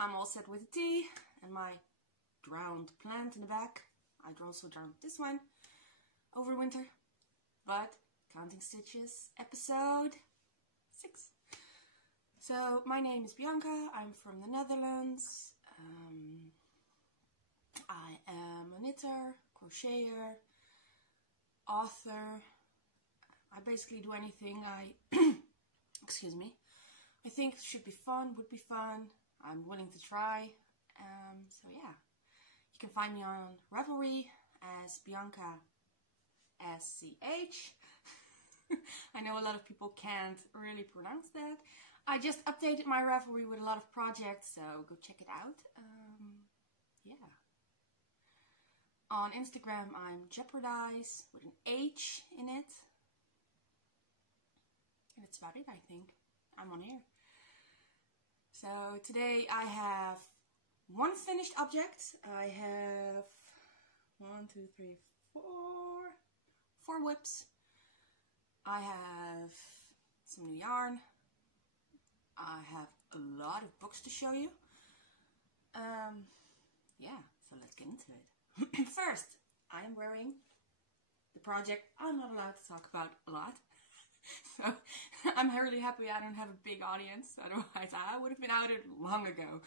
I'm all set with the tea and my drowned plant in the back. I also drowned this one over winter. But counting stitches, episode 6. So my name is Bianca. I'm from the Netherlands. I am a knitter, crocheter, author. I basically do anything I excuse me, I think should be fun, would be fun. I'm willing to try. So yeah, you can find me on Ravelry as Bianca SCH. I know a lot of people can't really pronounce that. I just updated my Ravelry with a lot of projects, so go check it out. Yeah. On Instagram, I'm Jeopardize with an H in it. And that's about it, I think. I'm on here. So today I have one finished object. I have 1, 2, 3, 4 whips. I have some new yarn. I have a lot of books to show you. Yeah, so let's get into it. First, I am wearing the project I'm not allowed to talk about a lot. So I'm really happy I don't have a big audience, otherwise I would have been outed long ago.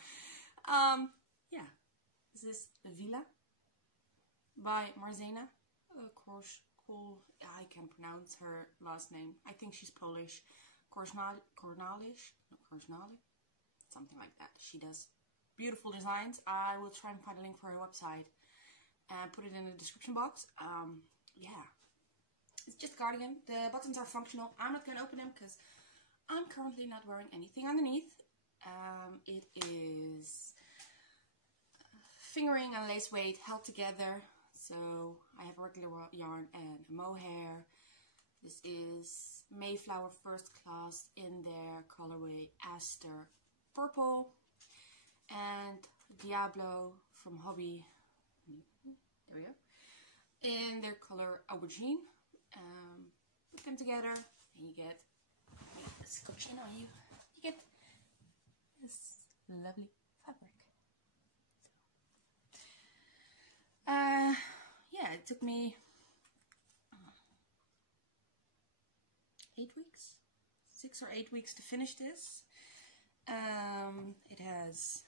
Yeah, this is Villa by Marzena. Cool, I can pronounce her last name. I think she's Polish. Kornalish, something like that. She does beautiful designs. I will try and find a link for her website and put it in the description box. Yeah, it's just a cardigan. The buttons are functional. I'm not going to open them because I'm currently not wearing anything underneath. It is fingering and lace weight held together. So I have regular yarn and a mohair. This is Mayflower First Class in their colorway Aster Purple, and Diablo from Hobby, there we go, in their color Aubergine. Put them together and you get, scotch in on you, you get this lovely fabric. Yeah, it took me 8 weeks, 6 or 8 weeks to finish this. It has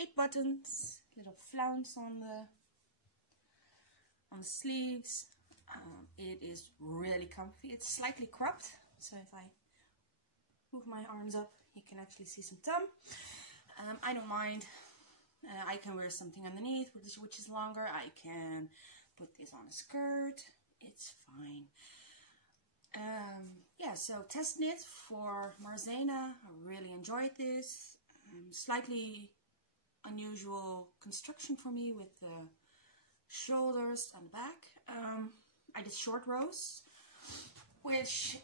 8 buttons, little flounce on the sleeves. It is really comfy. It's slightly cropped, so if I move my arms up, you can actually see some tum. I don't mind. I can wear something underneath, which is longer. I can put this on a skirt. It's fine. Yeah, so test knit for Marzena. I really enjoyed this. Slightly unusual construction for me with the shoulders and back. I did short rows, which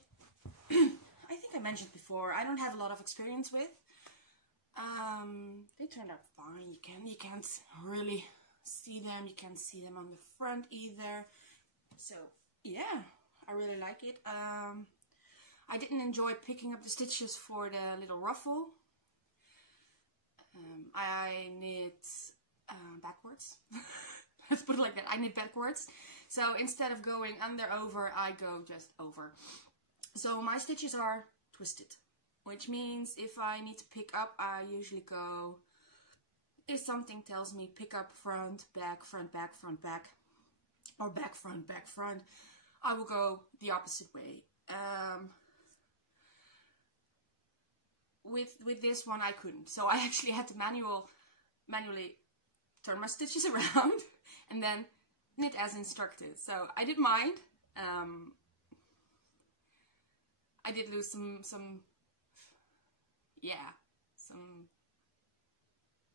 I think I mentioned before. I don't have a lot of experience with. They turned out fine. You can't really see them. You can't see them on the front either. So yeah, I really like it. I didn't enjoy picking up the stitches for the little ruffle. I knit backwards. Let's put it like that. I knit backwards. So instead of going under over, I go just over. So my stitches are twisted, which means if I need to pick up, I usually go, if something tells me pick up front, back, front, back, front, back, or back, front, I will go the opposite way. With this one I couldn't, so I actually had to manually turn my stitches around and then knit as instructed. So I didn't mind. I did lose some yeah,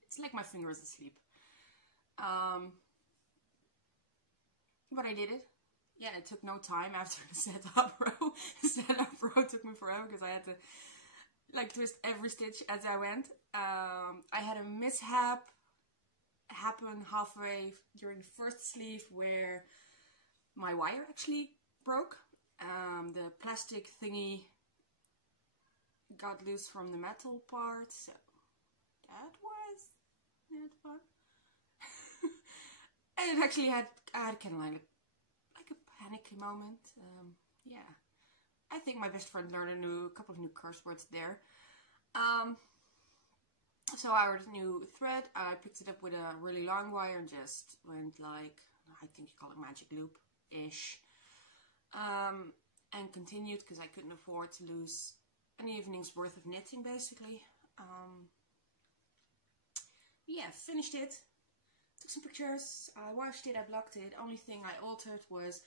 it's like my finger is asleep. But I did it. Yeah, it took no time after the setup row. The setup row took me forever because I had to like twist every stitch as I went. I had a mishap happen halfway during the first sleeve where my wire actually broke. The plastic thingy got loose from the metal part, so that was fun. And it actually I had kind of like a panicky moment. Yeah, I think my best friend learned a couple of new curse words there. So I ordered a new thread. I picked it up with a really long wire and just went like, I think you call it magic loop-ish. And continued because I couldn't afford to lose an evening's worth of knitting basically. Yeah, finished it. Took some pictures. I washed it, I blocked it. Only thing I altered was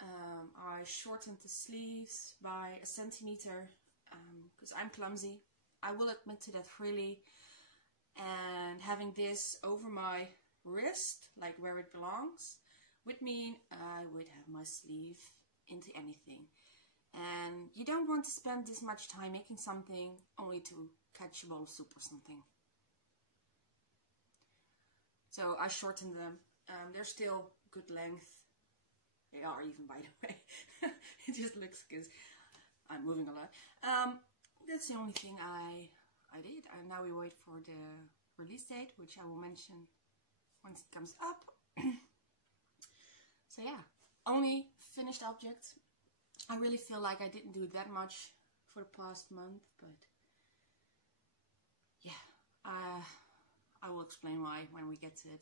I shortened the sleeves by 1 centimeter because I'm clumsy. I will admit to that freely. And having this over my wrist, like where it belongs, would mean I would have my sleeve into anything. And you don't want to spend this much time making something only to catch a bowl of soup or something. So I shortened them. They're still good length. They are even, by the way. It just looks because I'm moving a lot. That's the only thing I did. And now we wait for the release date, which I will mention once it comes up. So yeah, only finished objects. I really feel like I didn't do that much for the past month, but yeah, I will explain why when we get to it.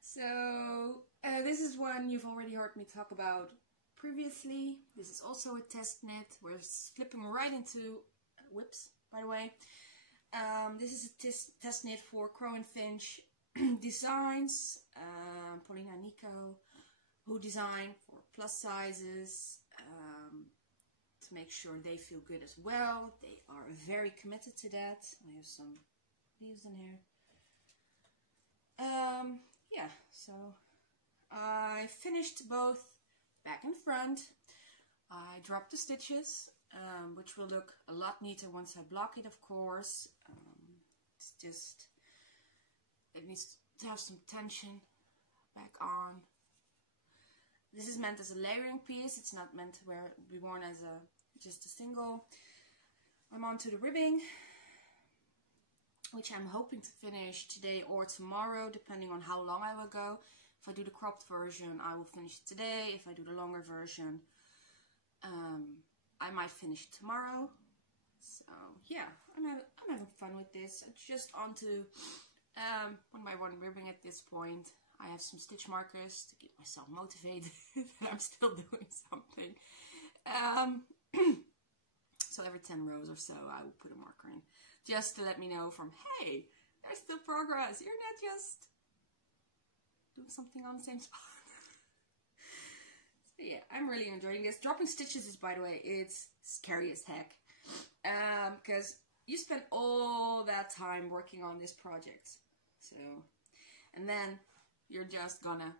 So this is one you've already heard me talk about previously. This is also a test knit. We're flipping right into whips, by the way. This is a test knit for Crow and Finch Designs, Paulina and Nico, who design for plus sizes to make sure they feel good as well. They are very committed to that. I have some leaves in here. Yeah, so I finished both back and front. I dropped the stitches, which will look a lot neater once I block it, of course. It's just, it needs to have some tension back on. This is meant as a layering piece. It's not meant to be worn as just a single. I'm on to the ribbing, which I'm hoping to finish today or tomorrow, depending on how long I will go. If I do the cropped version, I will finish it today. If I do the longer version, I might finish it tomorrow. So yeah, I'm having fun with this. It's just on to one by one ribbing at this point. I have some stitch markers to keep myself motivated that I'm still doing something. So every 10 rows or so I will put a marker in, just to let me know from, hey, there's still progress. You're not just doing something on the same spot. So yeah, I'm really enjoying this. Dropping stitches is, by the way, it's scary as heck. Because you spend all that time working on this project. So, and then you're just gonna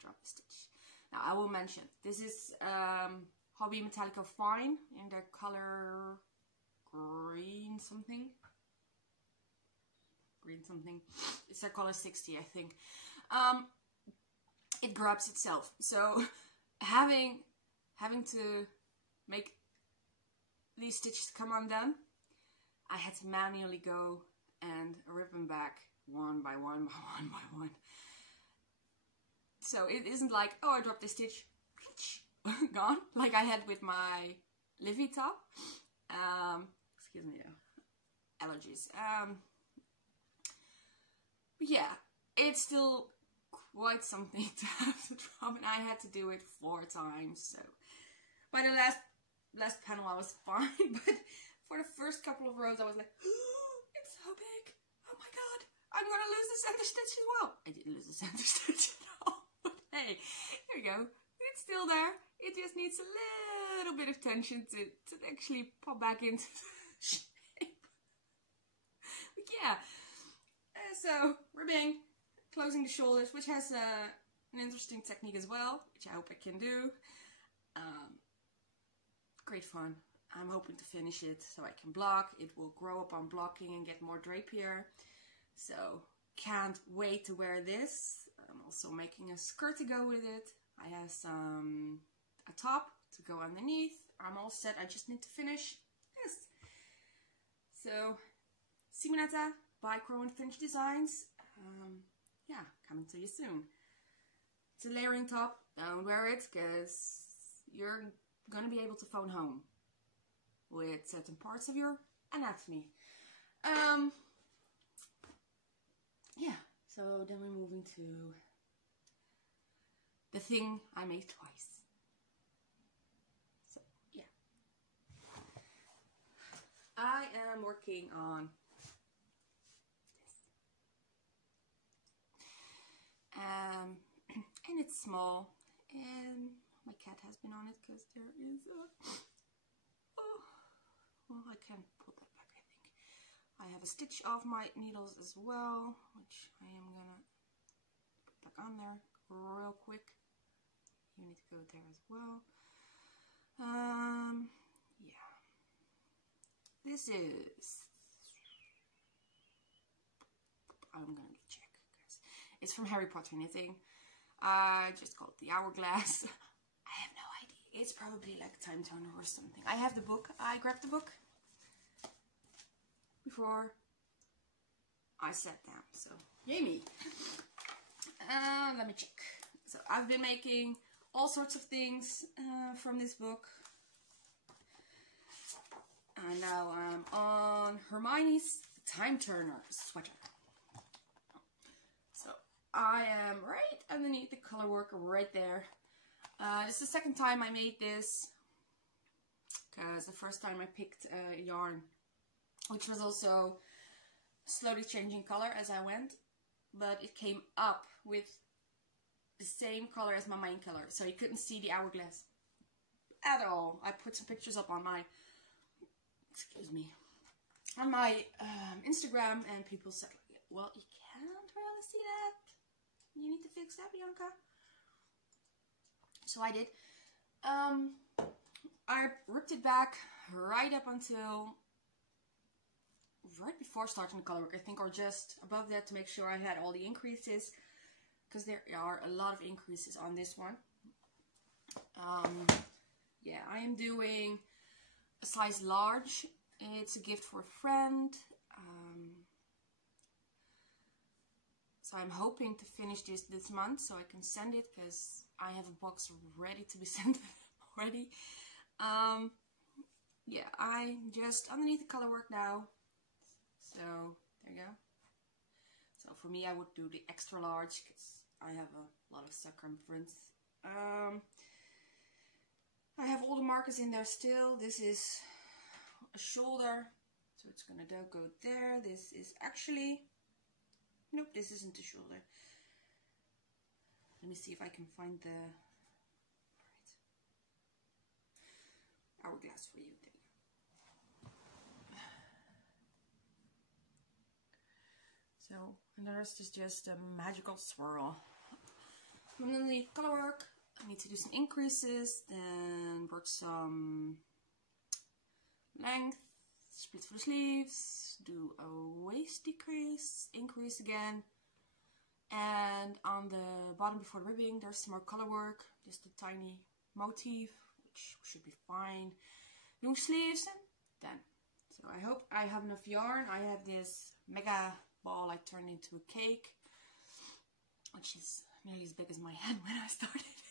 drop the stitch. Now I will mention, this is Hobby Metallico Fine in the color green something. It's a color 60, I think. It grabs itself. So having to make these stitches come undone, I had to manually go and rip them back one by one. So it isn't like, oh, I dropped the stitch, gone, like I had with my Livy top. Excuse me, allergies. But yeah, it's still quite something to have to drop, and I had to do it 4 times. So by the last panel I was fine, but for the first couple of rows I was like, oh, it's so big, oh my god, I'm gonna lose the center stitch as well. I didn't lose the center stitch at all, but hey, here we go. It's still there. It just needs a little bit of tension to actually pop back into shape. But yeah, so ribbing, closing the shoulders, which has an interesting technique as well, which I hope I can do. Great fun. I'm hoping to finish it so I can block. It will grow up on blocking and get more drapier. So can't wait to wear this. I'm also making a skirt to go with it. I have a top to go underneath. I'm all set. I just need to finish this. So, Simonetta by Crow and Finch Designs. Yeah, coming to you soon. It's a layering top. Don't wear it, because you're gonna be able to phone home with certain parts of your anatomy. Yeah, so then we're moving to the thing I made twice. So, yeah. I am working on this. And it's small, and my cat has been on it because there is a... Oh, well, I can pull that back, I think. I have a stitch off my needles as well, which I am gonna put back on there real quick. You need to go there as well. Yeah. This is... I'm gonna check, guys. It's from Harry Potter Knitting. I just call it the Hourglass. I have no idea. It's probably like Time Turner or something. I have the book. I grabbed the book before I sat down. So, yay me. Let me check. So, I've been making all sorts of things from this book. And now I'm on Hermione's Time Turner sweater. So, I am right underneath the color work right there. This is the second time I made this, because the first time I picked a yarn, which was also slowly changing color as I went, but it came up with the same color as my main color, so you couldn't see the hourglass at all. I put some pictures up on my, excuse me, on my Instagram, and people said, well, you can't really see that. You need to fix that, Bianca. So I did. I ripped it back right up until right before starting the color work, I think, or just above that, to make sure I had all the increases, because there are a lot of increases on this one. Yeah, I am doing a size large. It's a gift for a friend. So I'm hoping to finish this month so I can send it, because I have a box ready to be sent already. Yeah, I just underneath the color work now. So there you go. So for me, I would do the extra large because I have a lot of circumference. I have all the markers in there still. This is a shoulder, so it's gonna go there. This is actually... Nope, this isn't the shoulder. Let me see if I can find the hourglass for you. There you go. So, and the rest is just a magical swirl. From the color work, I need to do some increases, then work some length, split for the sleeves, do a waist decrease, increase again, and on the bottom before the ribbing there's some more color work, just a tiny motif, which should be fine. Doing sleeves and done. So I hope I have enough yarn. I have this mega ball I turned into a cake, which is nearly as big as my head when I started.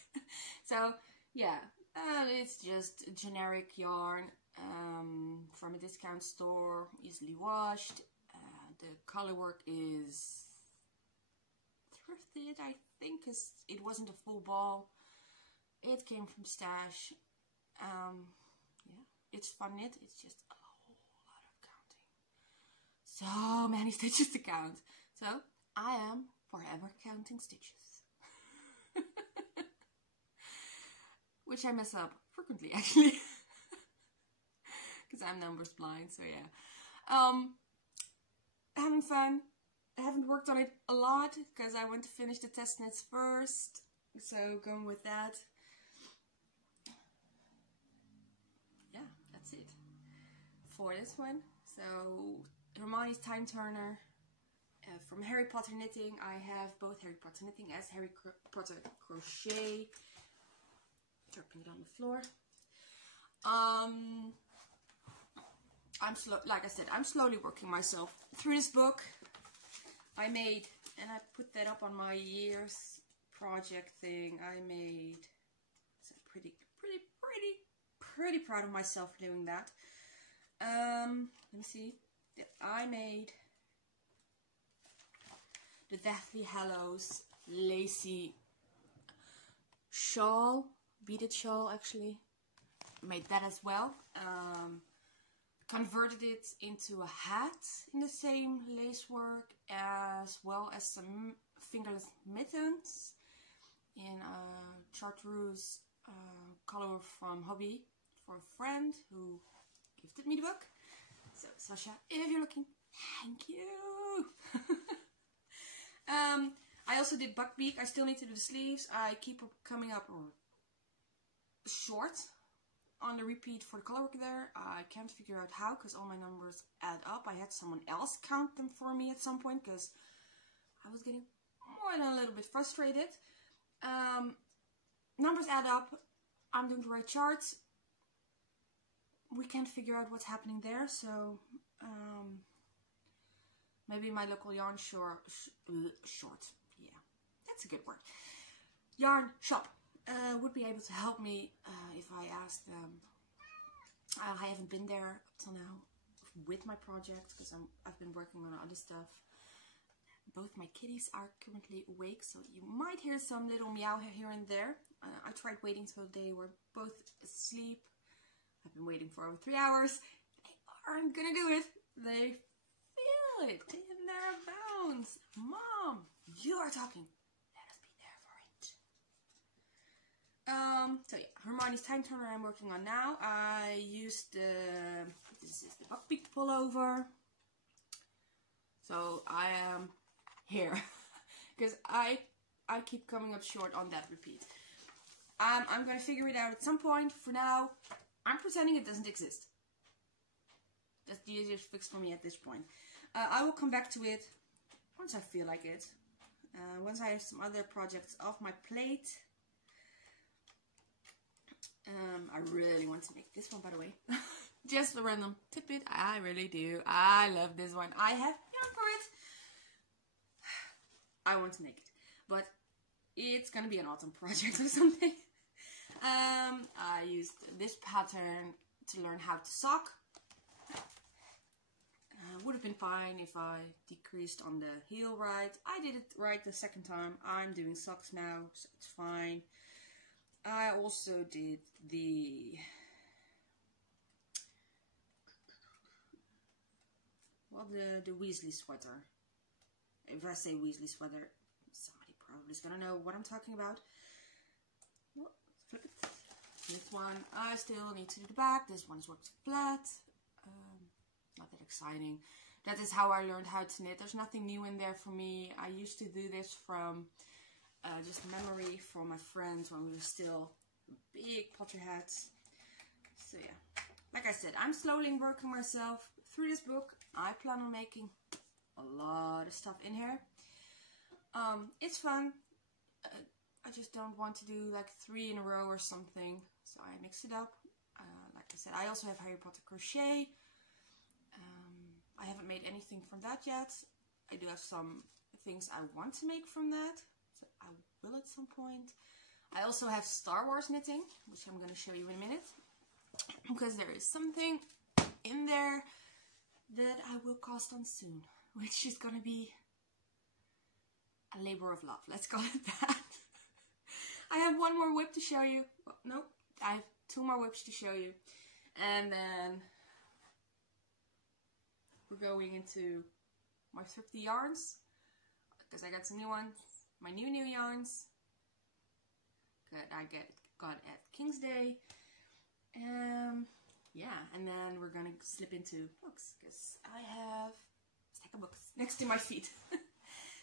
So yeah, it's just generic yarn. From a discount store, easily washed. The color work is thrifted, I think, because it wasn't a full ball. It came from Stash. Yeah, it's fun knit. It's just a whole lot of counting. So many stitches to count. So I am forever counting stitches. Which I mess up frequently, actually. Because I'm numbers blind, so yeah. Having fun. I haven't worked on it a lot because I want to finish the test knits first. So going with that. Yeah, that's it for this one. So Hermione's Time Turner from Harry Potter Knitting. I have both Harry Potter Knitting as Harry Potter Crochet. Dropping it on the floor. like I said, I'm slowly working myself through this book. I made, and I put that up on my year's project thing. I made, so pretty proud of myself for doing that. Let me see. I made the Deathly Hallows lacy shawl, beaded shawl actually. Made that as well. Converted it into a hat in the same lace work, as well as some fingerless mittens in chartreuse color from Hobby for a friend who gifted me the book. So Sasha, if you're looking, thank you. I also did buckbeak. I still need to do the sleeves. I keep coming up short on the repeat for the colorwork there. I can't figure out how, because all my numbers add up. I had someone else count them for me at some point, because I was getting more than a little bit frustrated. Numbers add up. I'm doing the right charts. We can't figure out what's happening there, so maybe my local yarn short, yeah, that's a good word, yarn shop would be able to help me if I asked them. I haven't been there up till now with my project, because I've been working on other stuff. Both my kitties are currently awake, so you might hear some little meow here and there. I tried waiting till they were both asleep. I've been waiting for over 3 hours. They aren't gonna do it. They feel it in their bones. Mom, you are talking. Let us be there for it. So yeah, Hermione's Time Turner I'm working on now. I used this is the buckbeak pullover. So I am here because I keep coming up short on that repeat. I'm gonna figure it out at some point. For now, I'm pretending it doesn't exist. That's the easiest fix for me at this point. I will come back to it once I feel like it. Once I have some other projects off my plate. I really want to make this one, by the way. Just a random tidbit. I really do. I love this one. I have yarn for it. I want to make it. But it's gonna be an autumn project or something. I used this pattern to learn how to sock. Would have been fine if I decreased on the heel right. I did it right the second time. I'm doing socks now, so it's fine. I also did the Weasley sweater. If I say Weasley sweater, somebody probably is gonna know what I'm talking about. Well, flip it. This one, I still need to do the back. This one's worked flat. Not that exciting. That is how I learned how to knit. There's nothing new in there for me. I used to do this from just memory from my friends when we were still big Potterheads. So yeah, like I said, I'm slowly working myself through this book. I plan on making a lot of stuff in here. It's fun. I just don't want to do like 3 in a row or something, so I mix it up. Like I said, I also have Harry Potter crochet. I haven't made anything from that yet. I do have some things I want to make from that, so I will at some point. I also have Star Wars knitting, which I'm going to show you in a minute, because there is something in there that I will cast on soon, which is going to be a labor of love, let's call it that. I have one more whip to show you. Well, nope, I have 2 more whips to show you, and then we're going into my thrifty yarns, because I got some new ones, my new yarns that I got at King's Day. Yeah, and then we're gonna slip into books, because I have a stack of books next to my feet.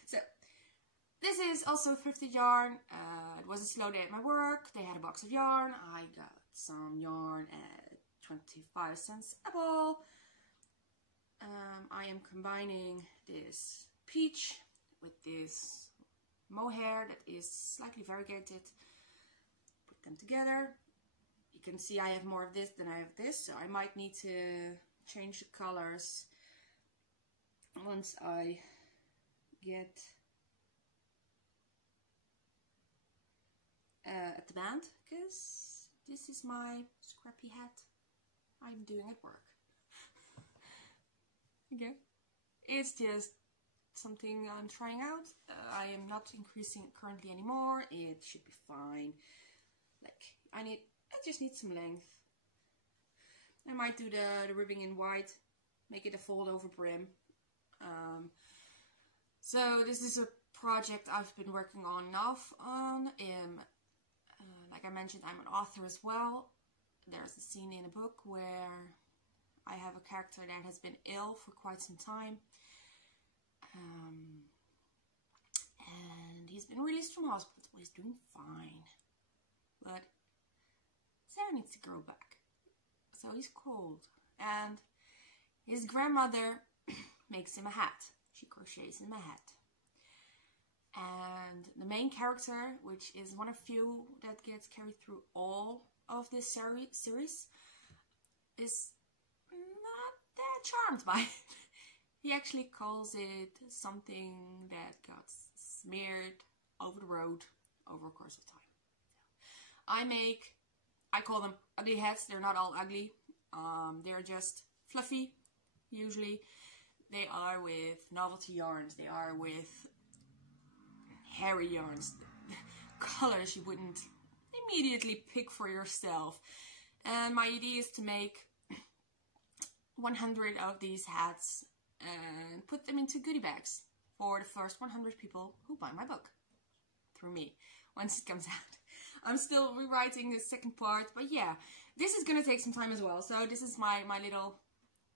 So this is also a thrifty yarn. It was a slow day at my work. They had a box of yarn. I got some yarn at 25 cents a ball. I am combining this peach with this mohair that is slightly variegated. Put them together. You can see I have more of this than I have this, so I might need to change the colors once I get at the band, because this is my scrappy hat I'm doing at work. Okay, it's just something I'm trying out. I am not increasing it currently anymore. It should be fine. Like I just need some length. I might do the ribbing in white, make it a fold over brim. So this is a project I've been working on and off on. Like I mentioned, I'm an author as well. There's a scene in a book where I have a character that has been ill for quite some time. And he's been released from hospital, so he's doing fine. But Sarah needs to grow back. So he's cold. And his grandmother makes him a hat. She crochets him a hat. And the main character, which is one of few that gets carried through all of this series, is not that charmed by it. He actually calls it something that got smeared over the road over a course of time. I call them ugly hats. They're not all ugly. They're just fluffy, usually. They are with novelty yarns. They are with hairy yarns. Colors you wouldn't immediately pick for yourself. And my idea is to make 100 of these hats and put them into goodie bags for the first 100 people who buy my book through me once it comes out. I'm still rewriting the second part, but yeah, this is gonna take some time as well. So this is my little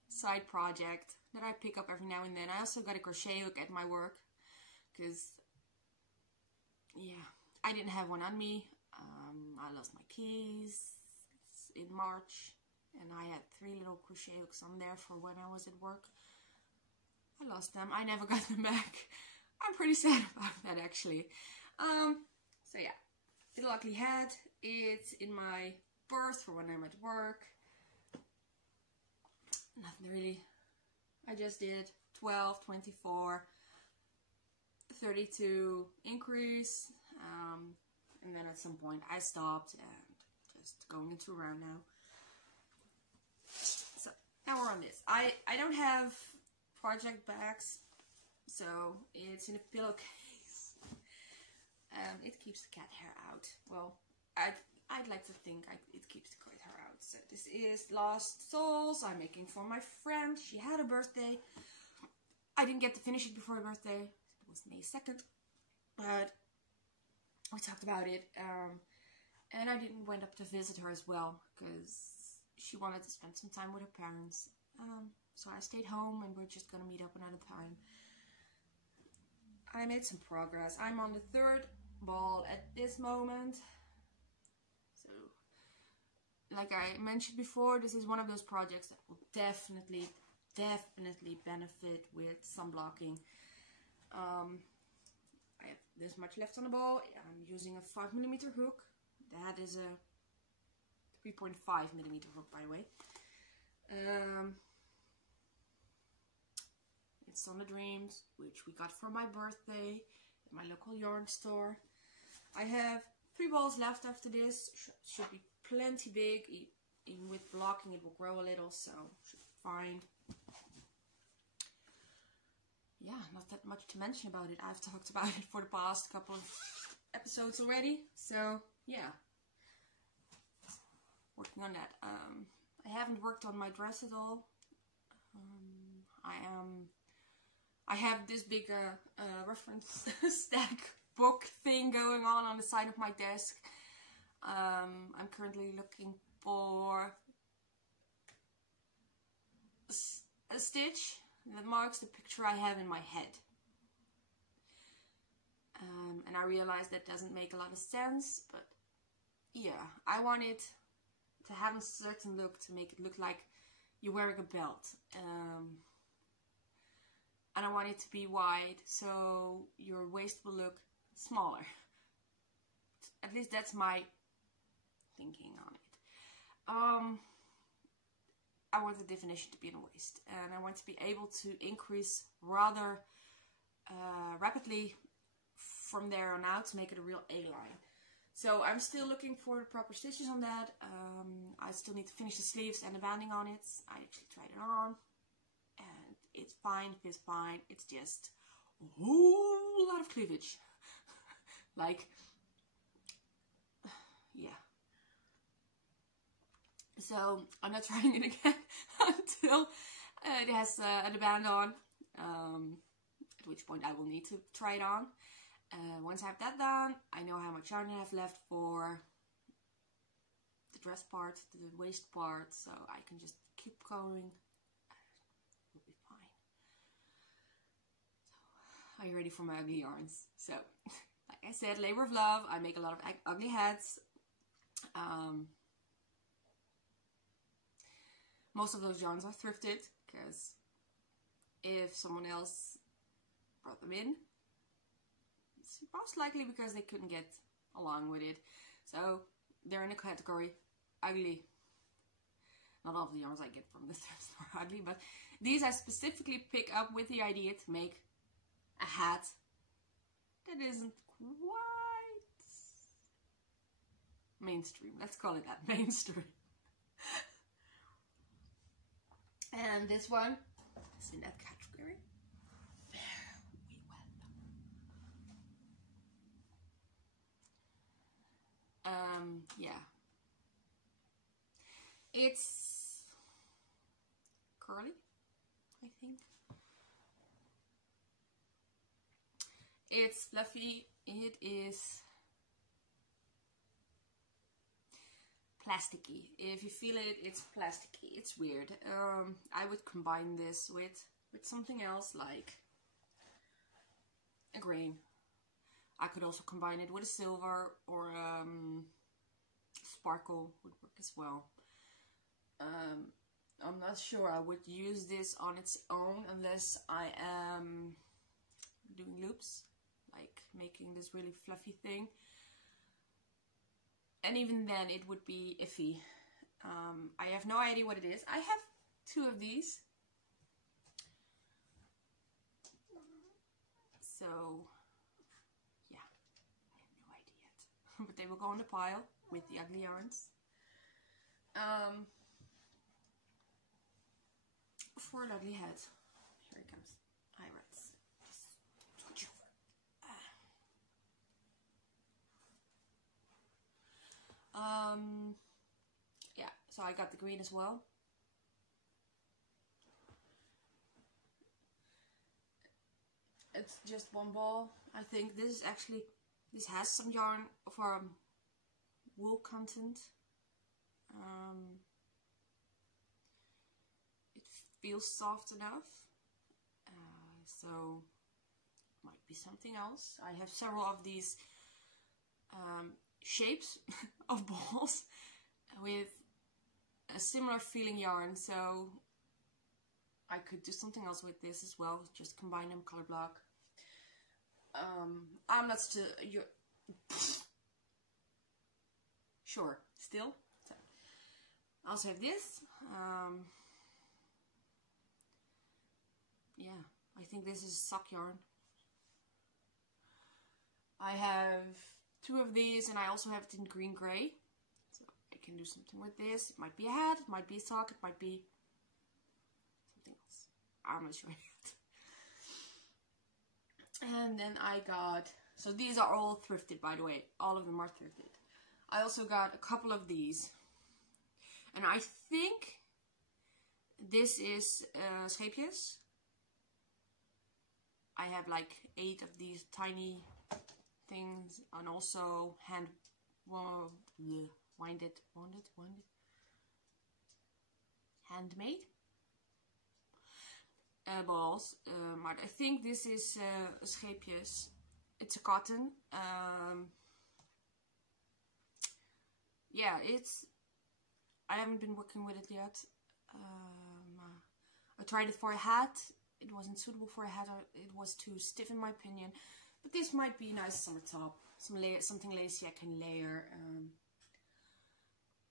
side project that I pick up every now and then. I also got a crochet hook at my work because, yeah, I didn't have one on me. I lost my keys in March, and I had 3 little crochet hooks on there for when I was at work. I lost them. I never got them back. I'm pretty sad about that, actually. So yeah, little ugly hat. It's in my purse for when I'm at work. Nothing really. I just did 12, 24, 32 increase. And then at some point I stopped and just going into a round now. So now we're on this. I don't have project bags, so it's in a pillowcase. It keeps the cat hair out. Well, I'd like to think it keeps the cat hair out. So this is Lost Souls. I'm making for my friend. She had a birthday. I didn't get to finish it before her birthday. It was May 2nd, but we talked about it. And I didn't went up to visit her as well because she wanted to spend some time with her parents. So I stayed home and we're just gonna meet up another time. I made some progress. I'm on the 3rd ball at this moment. So, like I mentioned before, this is one of those projects that will definitely benefit with some blocking. I have this much left on the ball. I'm using a 5mm hook. That is a 3.5mm hook, by the way. It's on the Dreams, which we got for my birthday at my local yarn store. I have 3 balls left after this. Should be plenty big. Even with blocking, it will grow a little, so should be fine. Yeah, not that much to mention about it. I've talked about it for the past couple of episodes already, so yeah. Working on that. I haven't worked on my dress at all. I have this big reference stack book thing going on the side of my desk. I'm currently looking for a stitch that marks the picture I have in my head. And I realize that doesn't make a lot of sense, but yeah, I want it to have a certain look to make it look like you're wearing a belt. And I want it to be wide, so your waist will look smaller. At least that's my thinking on it. I want the definition to be in the waist, and I want to be able to increase rather rapidly from there on out to make it a real A-line. So I'm still looking for the proper stitches on that. I still need to finish the sleeves and the banding on it. I actually tried it on, and it's fine, fits fine. It's just a whole lot of cleavage. Like, yeah. So I'm not trying it again until it has the band on, at which point I will need to try it on. Once I have that done, I know how much yarn I have left for the dress part, the waist part, so I can just keep going. It'll be fine. So, are you ready for my ugly yarns? So, like I said, labor of love. I make a lot of ugly hats. Most of those yarns are thrifted, because if someone else brought them in, it's most likely because they couldn't get along with it. So they're in the category ugly. Not all of the yarns I get from the thrift store are ugly, but these I specifically pick up with the idea to make a hat that isn't quite mainstream. Let's call it that, mainstream. And this one is in that category very well. Yeah. It's curly, I think. It's fluffy. It is plasticky. If you feel it, it's plasticky. It's weird. I would combine this with something else, like a green. I could also combine it with a silver, or sparkle would work as well. I'm not sure I would use this on its own unless I am doing loops, like making this really fluffy thing. And even then it would be iffy. I have no idea what it is. I have 2 of these. So, yeah, I have no idea yet. But they will go in the pile with the ugly yarns. For an ugly head. Here it comes. Hi, rats. Scooch over. Yeah, so I got the green as well. It's just one ball. I think this is actually, this has some yarn for wool content. It feels soft enough, so it might be something else. I have several of these shapes of balls with a similar feeling yarn, so I could do something else with this as well. Just combine them, color block. I'm not still. You're sure still. So, I also have this. Yeah, I think this is sock yarn. I have 2 of these, and I also have it in green gray. So I can do something with this. It might be a hat, it might be a sock, it might be something else. I'm not sure yet. And then I got, so these are all thrifted, by the way. All of them are thrifted. I also got a couple of these. And I think this is scheepjes. I have like 8 of these tiny things, and also handmade balls. I think this is scheepjes. It's a cotton. Yeah, I haven't been working with it yet. I tried it for a hat. It wasn't suitable for a hat. It was too stiff in my opinion. But this might be a nice summer top. Something lacy I can layer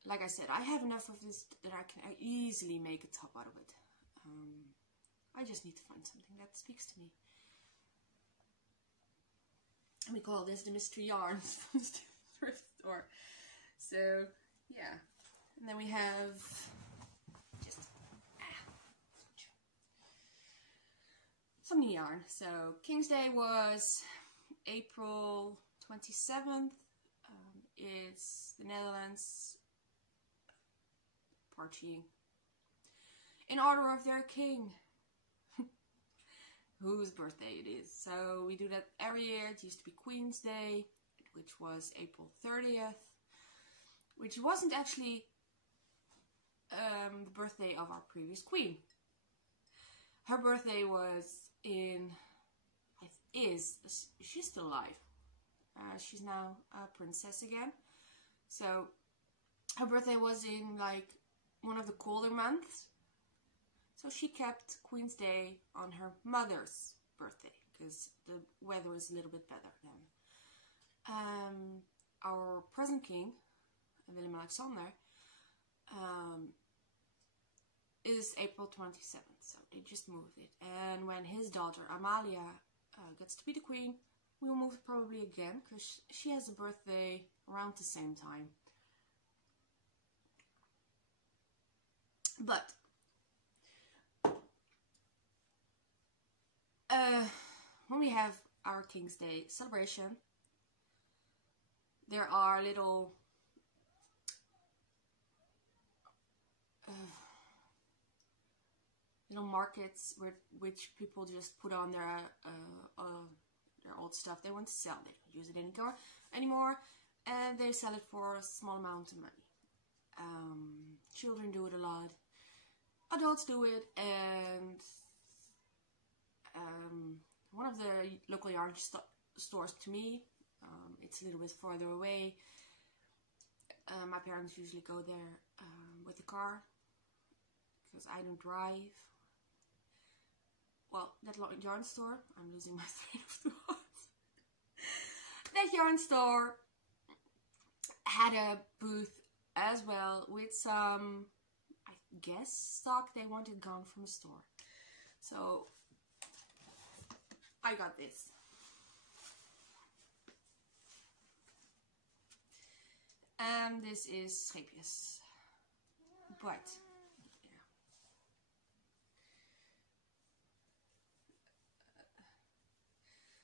like I said, I have enough of this that I can easily make a top out of it. I just need to find something that speaks to me. And we call this the mystery yarns from the thrift store. So yeah, and then we have just some yarn. So King's Day was April 27th. It's the Netherlands partying in honor of their king, whose birthday it is. So we do that every year. It used to be Queen's Day, which was April 30th, which wasn't actually the birthday of our previous queen. Her birthday was in, she's still alive. She's now a princess again. So her birthday was in like one of the colder months. So she kept Queen's Day on her mother's birthday because the weather was a little bit better then. Our present king, Willem-Alexander, is April 27th. So they just moved it. And when his daughter Amalia gets to be the queen, we'll move it probably again because she has a birthday around the same time. But when we have our King's Day celebration, there are little markets which people just put on their old stuff they want to sell. They don't use it anymore, and they sell it for a small amount of money. Children do it a lot, adults do it, and one of the local yarn stores to me, it's a little bit farther away. My parents usually go there with the car because I don't drive. Well, that yarn store, I'm losing my train of thought. That yarn store had a booth as well with some, I guess, stock they wanted gone from the store. So I got this. And this is scheepjes. But yeah.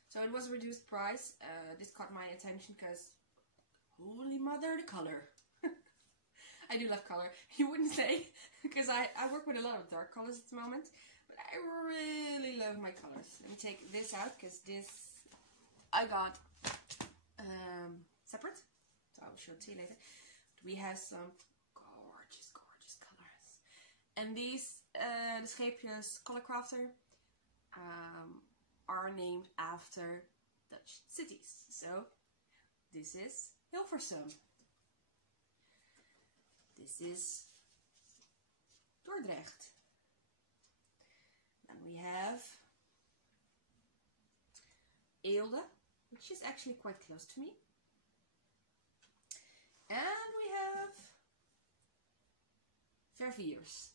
So it was a reduced price. This caught my attention because, holy mother, the color. I do love color. You wouldn't say, because I work with a lot of dark colors at the moment. But I really love my colors. Let me take this out because this I got separate. So I'll show it to you later. But we have some gorgeous, gorgeous colors. And these, the scheepjes Color Crafter, are named after Dutch cities. So this is Hilversum. This is Dordrecht. Then we have Eelde, which is actually quite close to me. And we have Verviers.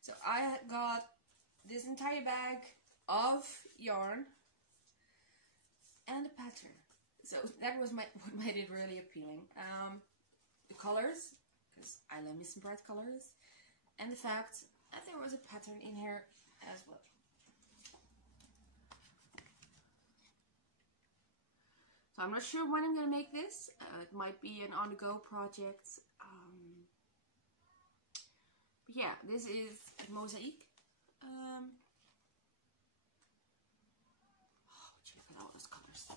So I got this entire bag of yarn and a pattern. So that was what made it really appealing. The colors, because I love me some bright colors, and the fact that there was a pattern in here as well. So I'm not sure when I'm going to make this. It might be an on-the-go project. But yeah, this is a mosaic. Oh, check out all those colors.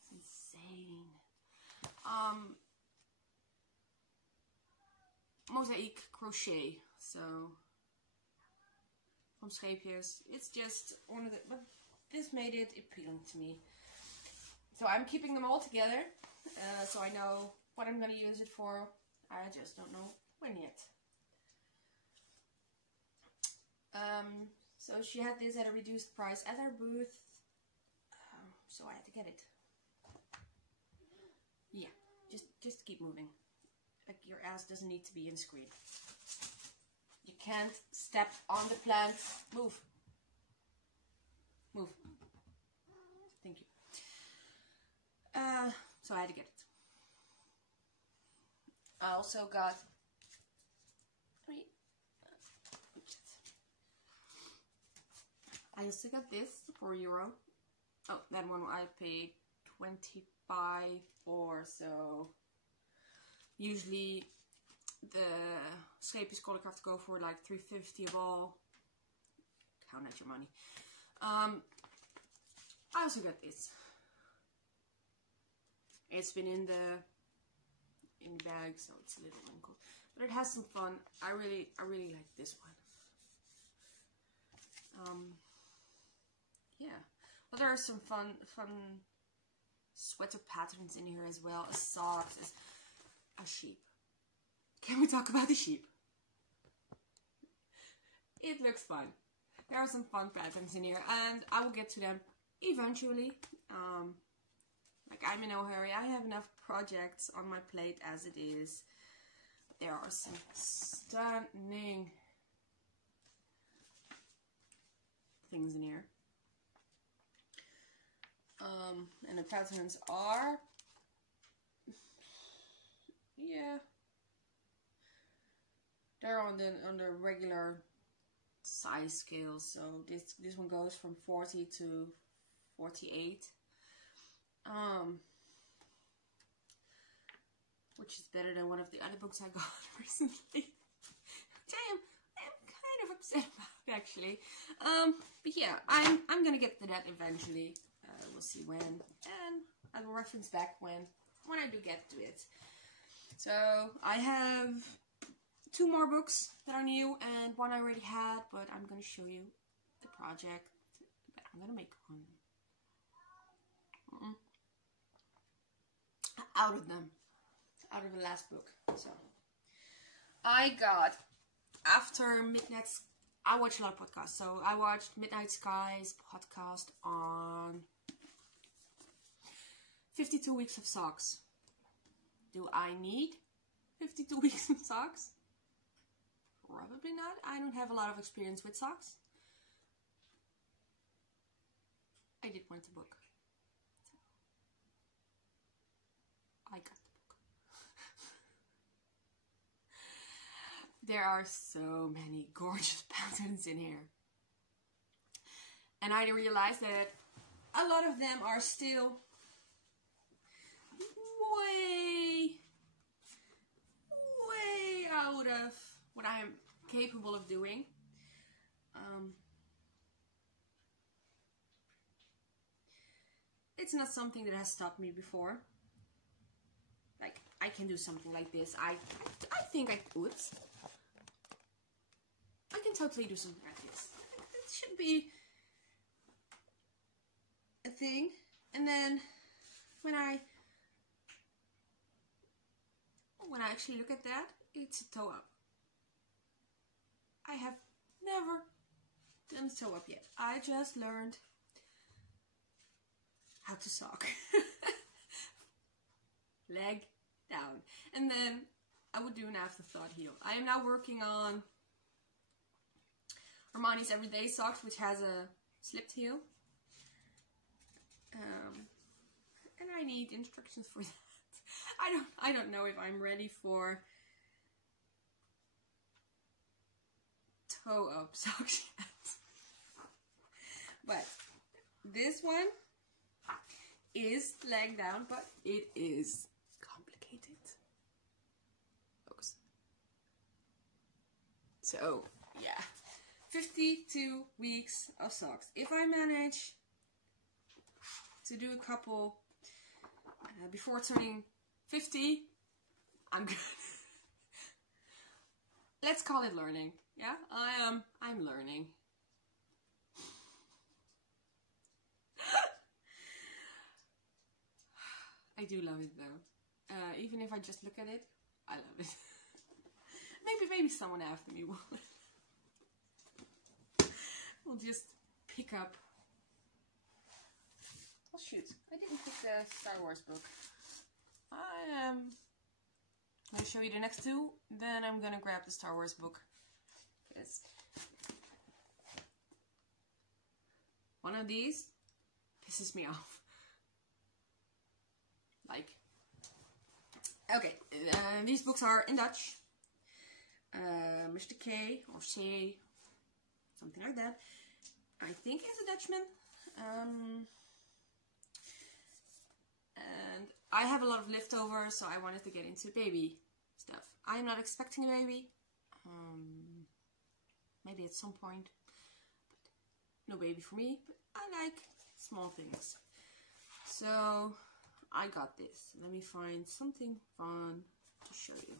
It's insane. Mosaic crochet. So from scheepjes. It's just one of the, but this made it appealing to me. So I'm keeping them all together, so I know what I'm going to use it for. I just don't know when yet. So she had this at a reduced price at her booth, so I had to get it. just keep moving. Like your ass doesn't need to be in screen. You can't step on the plant. Move. Move. Thank you. So I had to get it. I also got... I also got this for €4. Oh, that one I paid 25 for, so usually the sleepjes colorcraft go for like 350 of all. Count out your money. I also got this. It's been in the bag, so it's a little wrinkled, but it has some fun. I really like this one. Yeah, well, there are some fun sweater patterns in here as well as socks, as a sheep. Can we talk about the sheep? It looks fun. There are some fun patterns in here, and I will get to them eventually. Like, I'm in no hurry. I have enough projects on my plate as it is. There are some stunning things in here. And the patterns are, yeah, they're on the regular size scale. So this one goes from 40 to 48, which is better than one of the other books I got recently, which I'm kind of upset about actually. But yeah, I'm gonna get to that eventually. We'll see when, and I will reference back when I do get to it. So I have 2 more books that are new and one I already had, but I'm gonna show you the project that I'm gonna make on out of the last book. So I got, after Midnight, I watch a lot of podcasts, so I watched Midnight Sky's podcast on 52 weeks of socks. Do I need 52 weeks of socks? Probably not. I don't have a lot of experience with socks. I did want the book. I got the book. There are so many gorgeous patterns in here. And I realized that a lot of them are still way out of what I am capable of doing. It's not something that has stopped me before. Like, I can do something like this. I think I can totally do something like this. It should be a thing. And then when I actually look at that, it's a toe up. I have never done a toe up yet. I just learned how to sock. Leg down. And then I would do an afterthought heel. I am now working on Armani's Everyday Socks, which has a slipped heel. And I need instructions for that. I don't know if I'm ready for toe up socks yet. But this one is leg down, but it is complicated. Focus. So yeah, 52 weeks of socks. If I manage to do a couple before turning 50, I'm good. Let's call it learning. Yeah, I'm learning. I do love it though. Even if I just look at it, I love it. maybe someone after me will just pick up. Oh shoot, I didn't pick the Star Wars book. I am to show you the next two. Then I'm gonna grab the Star Wars book. Because one of these pisses me off. Like, okay, these books are in Dutch. Mr. K or C, something like that. I think he's a Dutchman. And I have a lot of leftovers, so I wanted to get into baby stuff. I am not expecting a baby. Maybe at some point. But no baby for me, but I like small things. So I got this. Let me find something fun to show you.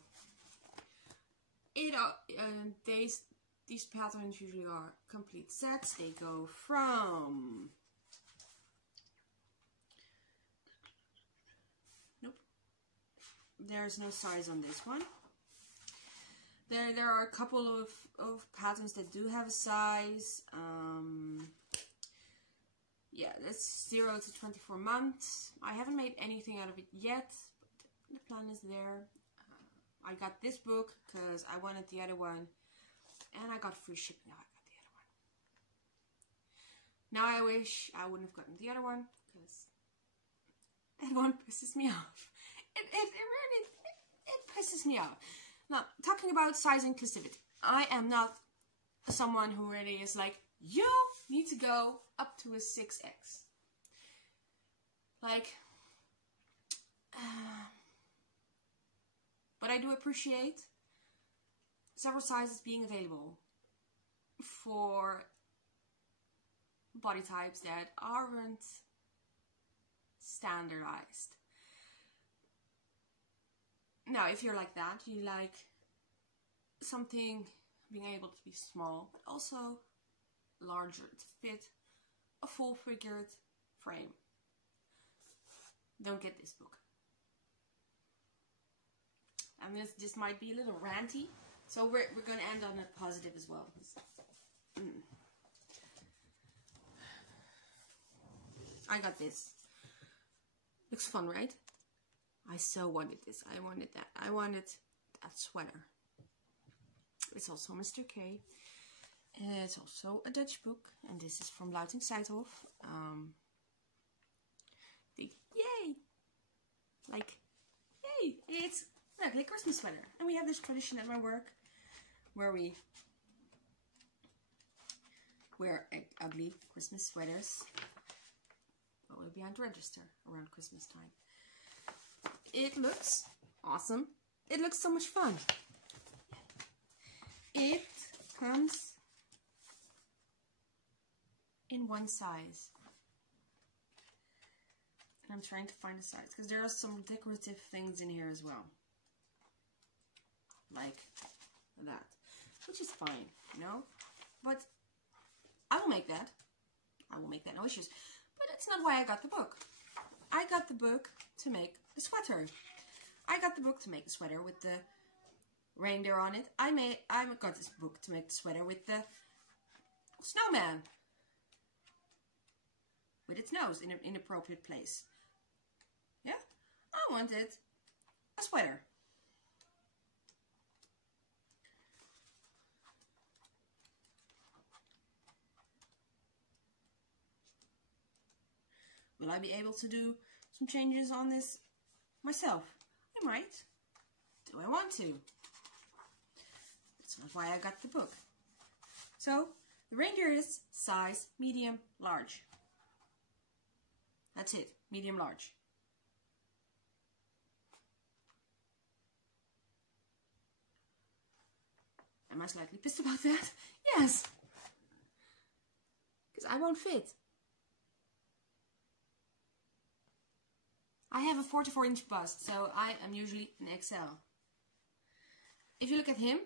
These patterns usually are complete sets. They go from... Nope. There's no size on this one. There are a couple of patterns that do have a size. Yeah, that's 0 to 24 months. I haven't made anything out of it yet, but the plan is there. I got this book because I wanted the other one, and I got free shipping. Now I got the other one. Now I wish I wouldn't have gotten the other one, because that one pisses me off. It really pisses me off. Now, talking about size inclusivity, I am not someone who really is like, you need to go up to a 6X. Like, but I do appreciate several sizes being available for body types that aren't standardized. Now, if you're like that, you like something being able to be small, but also larger to fit a full-figured frame. Don't get this book. And this might be a little ranty, so we're going to end on a positive as well. I got this. Looks fun, right? I so wanted this. I wanted that. I wanted that sweater. It's also Mr. K. It's also a Dutch book, and this is from Untitled. Yay! Like, yay! It's an ugly Christmas sweater. And we have this tradition at my work where we wear ugly Christmas sweaters all the way behind the register around Christmas time. It looks awesome. It looks so much fun. It comes in one size. And I'm trying to find a size because there are some decorative things in here as well. Like that. Which is fine, you know? But I will make that. I will make that, no issues. But that's not why I got the book. I got the book to make the sweater. I got the book to make the sweater with the reindeer on it. I got this book to make the sweater with the snowman. With its nose in an inappropriate place. Yeah? I wanted a sweater. Will I be able to do some changes on this myself? I might. Do I want to? That's not why I got the book. So, the reindeer is size medium, large. That's it. Medium, large. Am I slightly pissed about that? Yes! Because I won't fit. I have a 44-inch bust, so I am usually an XL. If you look at him,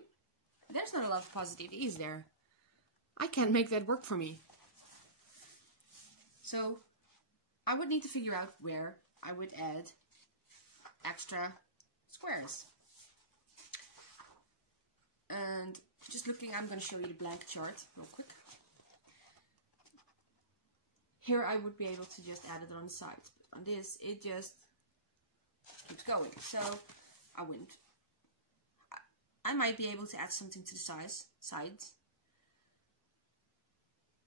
there's not a lot of positivity, is there? I can't make that work for me. So, I would need to figure out where I would add extra squares. And just looking, I'm going to show you the blank chart real quick. Here I would be able to just add it on the sides. But on this, it just keeps going. So I wouldn't I might be able to add something to the sides.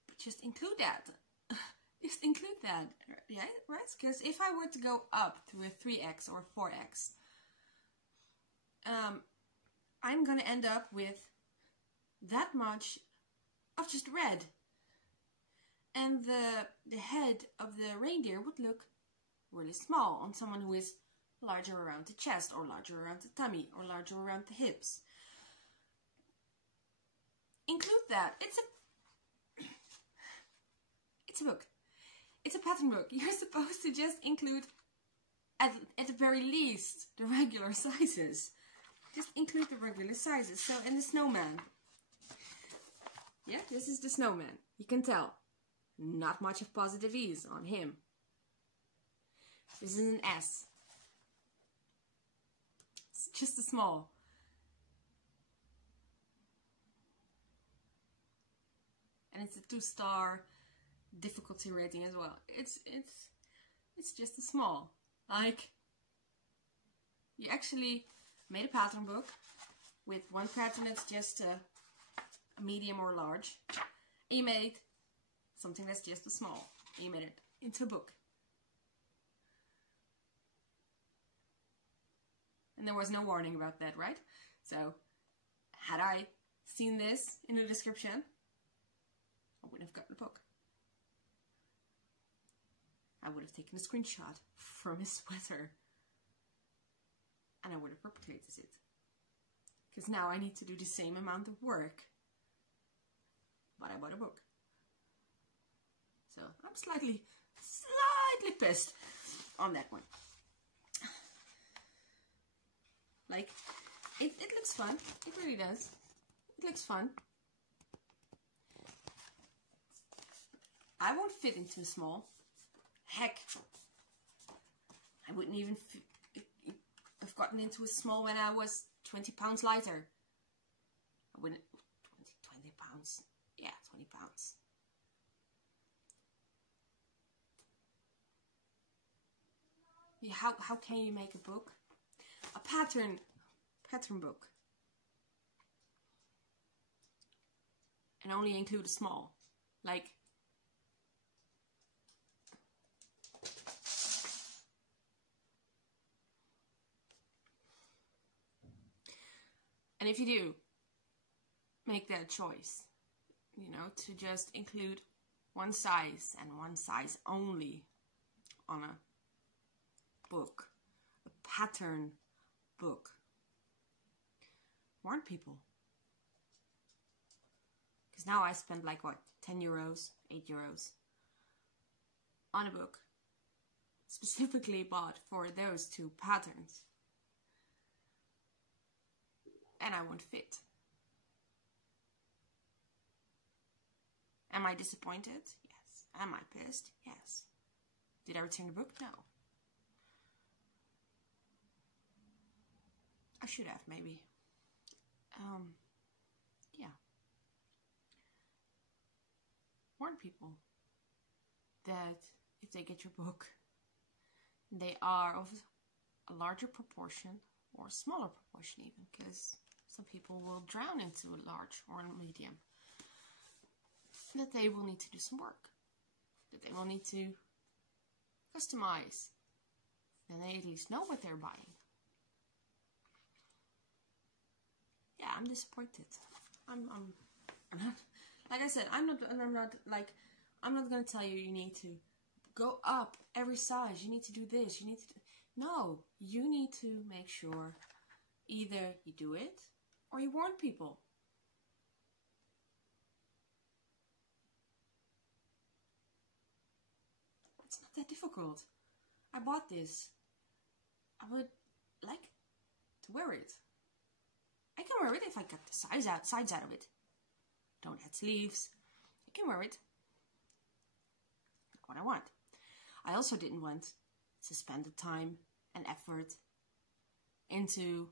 But just include that. Just include that. Yeah, right? Because if I were to go up to a 3x or 4x, I'm going to end up with that much of just red. And the head of the reindeer would look really small on someone who is larger around the chest, or larger around the tummy, or larger around the hips. Include that. It's a book. It's a pattern book. You're supposed to just include, at the very least, the regular sizes. Just include the regular sizes. So, in the snowman. Yeah, this is the snowman. You can tell. Not much of positive ease on him. This is an S. It's just a small. And it's a 2-star difficulty rating as well. It's just a small. Like, you actually made a pattern book with one pattern that's just a medium or large. And you made something that's just a small. And you made it into a book. And there was no warning about that, right? So, had I seen this in the description, I wouldn't have gotten the book. I would have taken a screenshot from his sweater. And I would have replicated it. Because now I need to do the same amount of work. But I bought a book. So I'm slightly pissed on that one. Like, it looks fun. It really does. It looks fun. I won't fit into a small. Heck, I wouldn't even have gotten into a small when I was 20 pounds lighter. I wouldn't, 20 pounds. Yeah, 20 pounds. Yeah, how can you make a book? A pattern book. And only include a small. Like, and if you do make that choice, you know, to just include one size and one size only on a book, a pattern book, warn people. Because now I spent like what, 10 euros, 8 euros on a book specifically bought for those 2 patterns. And I won't fit. Am I disappointed? Yes. Am I pissed? Yes. Did I return the book? No. I should have, maybe. Yeah. Warn people that if they get your book, they are of a larger proportion or a smaller proportion even, because some people will drown into a large or a medium. That they will need to do some work. That they will need to customize. And they at least know what they're buying. Yeah, I'm disappointed. I'm not, like I said, I'm not going to tell you need to go up every size. You need to do this. You need to no, you need to make sure either you do it or you warn people. It's not that difficult. I bought this. I would like to wear it. I can wear it if I cut the sides out of it. Don't add sleeves. I can wear it. Not what I want. I also didn't want to spend the time and effort into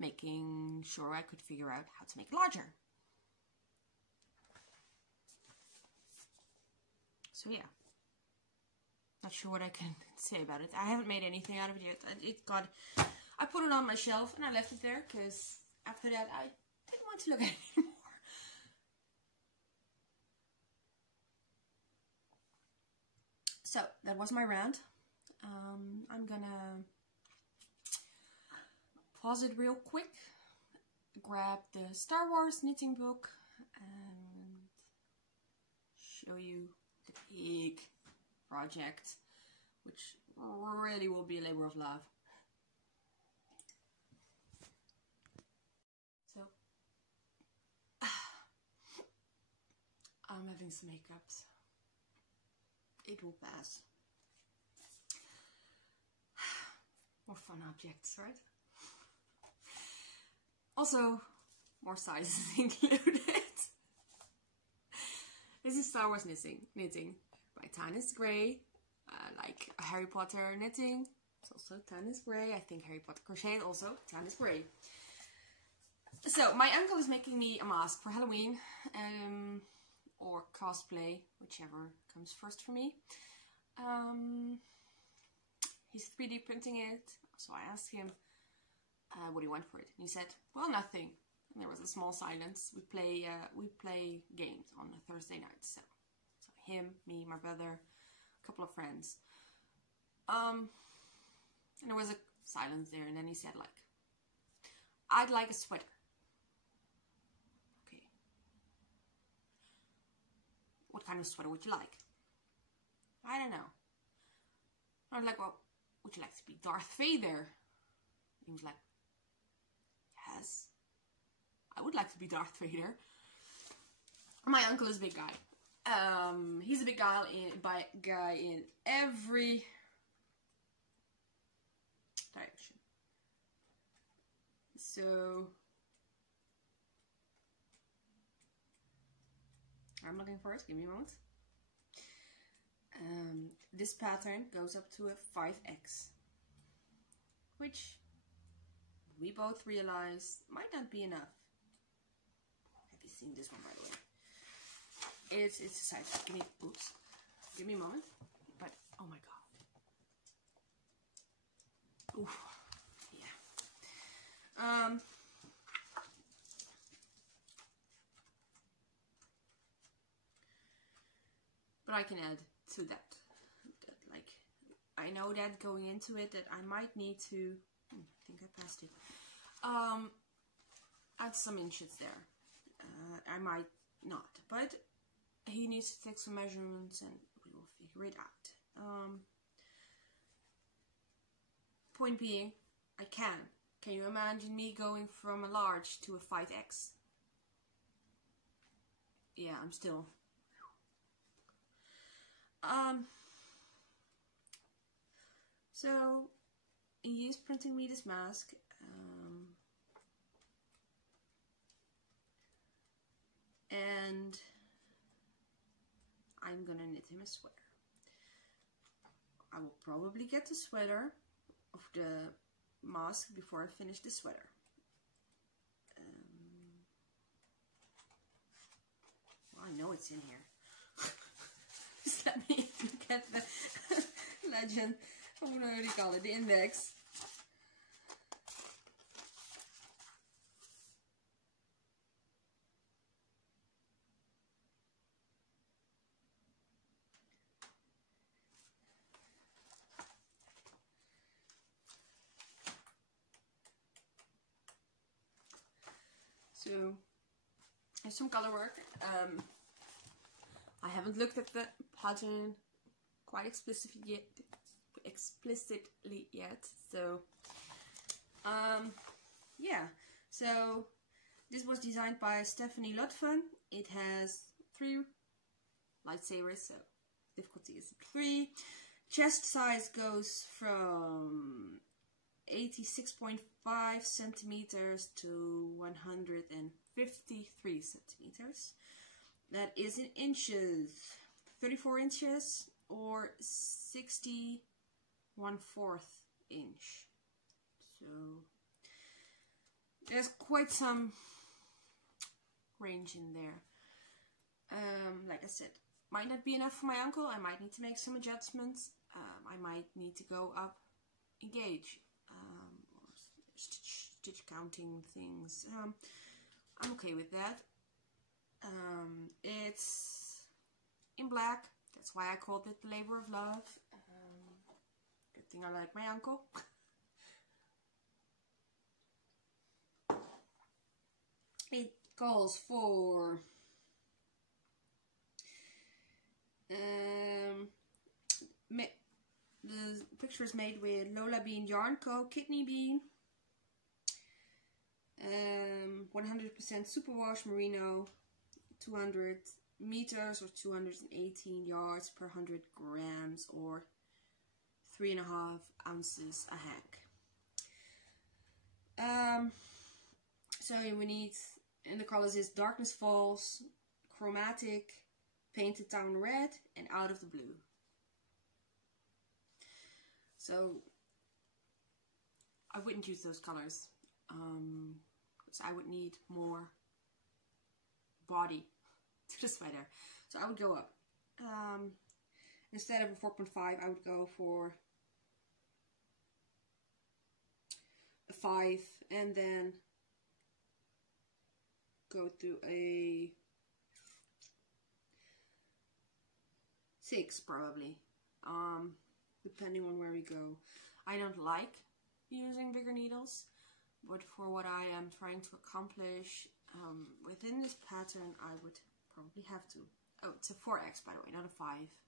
making sure I could figure out how to make it larger. So yeah. Not sure what I can say about it. I haven't made anything out of it yet. I put it on my shelf and I left it there because after that, I didn't want to look at it anymore. So that was my rant. I'm gonna pause it real quick, grab the Star Wars knitting book, and show you the big project, which really will be a labor of love. So, I'm having some hiccups. It will pass. More fun objects, right? Also, more sizes included. This is Star Wars knitting by Tanis Gray. Like Harry Potter knitting. It's also Tanis Gray. I think Harry Potter Crochet also Tanis Gray. So my uncle is making me a mask for Halloween. Or cosplay, whichever comes first for me. He's 3D printing it, so I asked him what do you want for it, and he said, well, nothing. And there was a small silence. We play games on a Thursday night, so him, me, my brother, a couple of friends. And there was a silence there, and then he said, like, I'd like a sweater. What kind of sweater would you like? I don't know. I was like, well, would you like to be Darth Vader? He was like, yes, I would like to be Darth Vader. My uncle is a big guy. He's a big guy in every direction. So I'm looking for it, give me a moment. This pattern goes up to a 5x, which we both realize might not be enough. Have you seen this one, by the way? It's a size. Give me a moment. But oh my god. Oof. Yeah. But I can add to that. Like, I know that going into it that I might need to. I think I passed it. Add some inches there. I might not, but he needs to take some measurements and we will figure it out. Point being, I can. Can you imagine me going from a large to a 5x? Yeah, I'm still. So he is printing me this mask. And I'm gonna knit him a sweater. I will probably get the sweater of the mask before I finish the sweater. Well, I know it's in here. Just let me look at the legend. I don't know what you call it, the index. So there's some color work. I haven't looked at the pattern quite explicitly yet. So yeah. So this was designed by Stephanie Lutfen. It has 3 lightsabers, so difficulty is 3. Chest size goes from 86.5 centimeters to 153 centimeters. That is in inches. 34 inches or 61/4 inch. So there's quite some range in there. Like I said, might not be enough for my uncle. I might need to make some adjustments. I might need to go up in gauge. stitch counting things. I'm okay with that. It's in black. That's why I called it the Labor of Love. Good thing I like my uncle. It calls for the picture is made with Lola Bean Yarn Co. Kidney Bean, 100% superwash merino, 200 meters or 218 yards per 100 grams or 3.5 ounces a hank. So we need, and the colors is Darkness Falls, Chromatic, Painted Town Red, and Out of the Blue. So I wouldn't use those colors because I would need more body to the sweater. So I would go up. Instead of a 4.5, I would go for a 5 and then go through a 6 probably, depending on where we go. I don't like using bigger needles, but for what I am trying to accomplish within this pattern, I would probably have to. Oh, it's a 4X by the way, not a 5.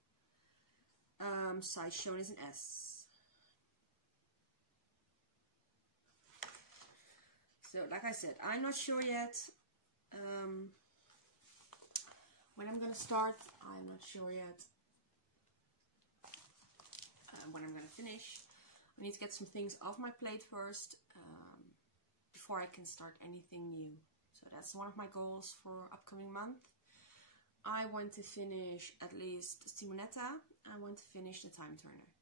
Size shown is an S. So like I said, I'm not sure yet when I'm gonna start. I'm not sure yet when I'm gonna finish. I need to get some things off my plate first before I can start anything new. So that's one of my goals for upcoming month. I want to finish at least Simonetta. I want to finish the Time Turner.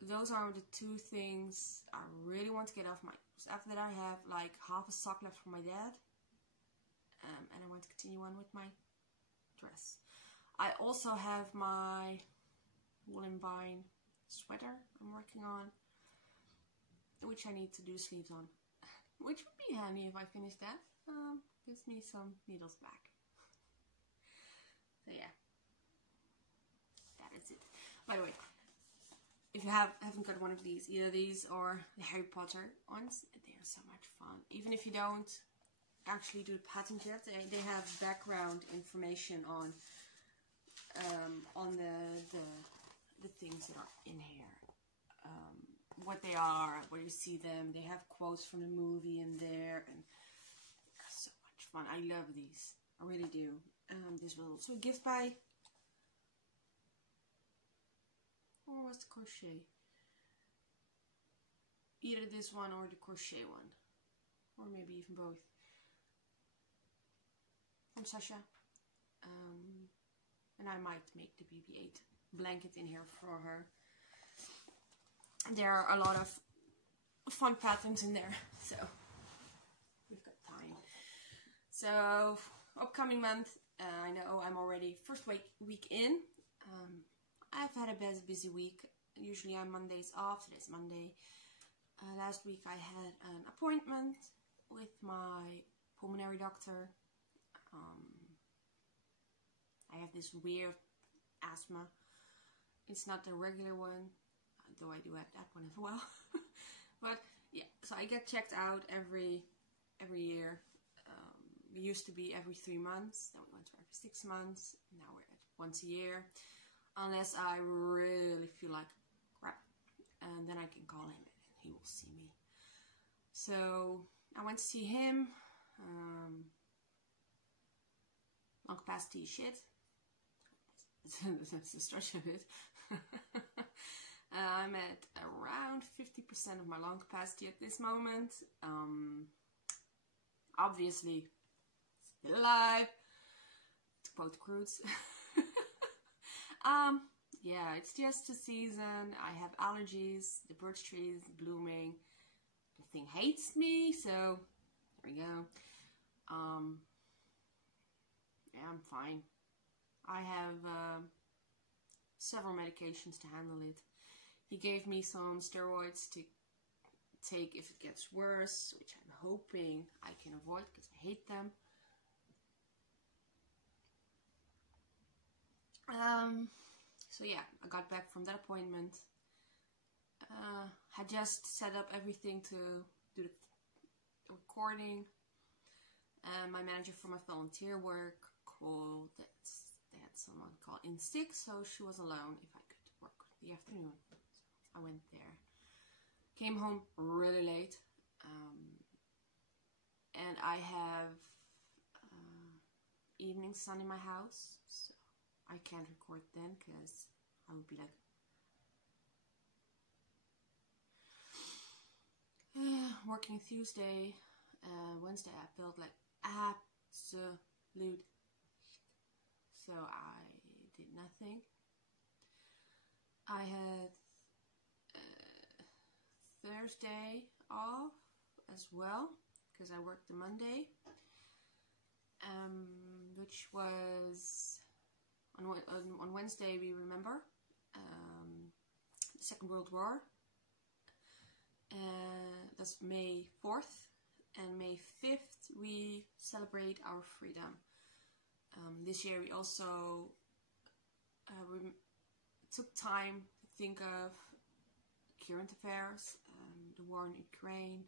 Those are the two things I really want to get off my. After that I have like half a sock left for my dad. And I want to continue on with my dress. I also have my woolen vine sweater I'm working on, which I need to do sleeves on. Which would be handy if I finish that. Gives me some needles back. So yeah, that is it. By the way, if you haven't got one of these, either these or the Harry Potter ones, they are so much fun. Even if you don't actually do the pattern yet, they have background information on the things that are in here, what they are, where you see them. They have quotes from the movie in there, and they're so much fun. I love these, I really do. This was also a gift by, or was the Crochet? Either this one or the Crochet one, or maybe even both. From Sasha. And I might make the BB-8 blanket in here for her. There are a lot of fun patterns in there, so we've got time. So upcoming month, I know I'm already first week in. I've had a busy week. Usually I'm Mondays off. Today's Monday. Last week I had an appointment with my pulmonary doctor. I have this weird asthma. It's not the regular one, though I do have that one as well. But yeah, so I get checked out every year. We used to be every 3 months, then we went to every 6 months. Now we're at once a year, unless I really feel like crap, and then I can call him and he will see me. So I went to see him. Lung capacity shit. That's the stretch of it. I'm at around 50% of my lung capacity at this moment. Obviously, still alive, to quote the Croods. Yeah, it's just the season. I have allergies. The birch tree is blooming. The thing hates me, so there we go. Yeah, I'm fine. I have several medications to handle it. He gave me some steroids to take if it gets worse, which I'm hoping I can avoid because I hate them. So yeah, I got back from that appointment. Had just set up everything to do the recording. My manager for my volunteer work called. They had someone call in sick, so she was alone if I could work the afternoon. So I went there. Came home really late, and I have evening sun in my house, so I can't record then because I would be like working Tuesday, Wednesday I felt like absolute shit. So I did nothing. I had Thursday off as well because I worked the Monday, which was on Wednesday. We remember the Second World War. That's May 4th, and May 5th we celebrate our freedom. This year we also took time to think of current affairs, the war in Ukraine,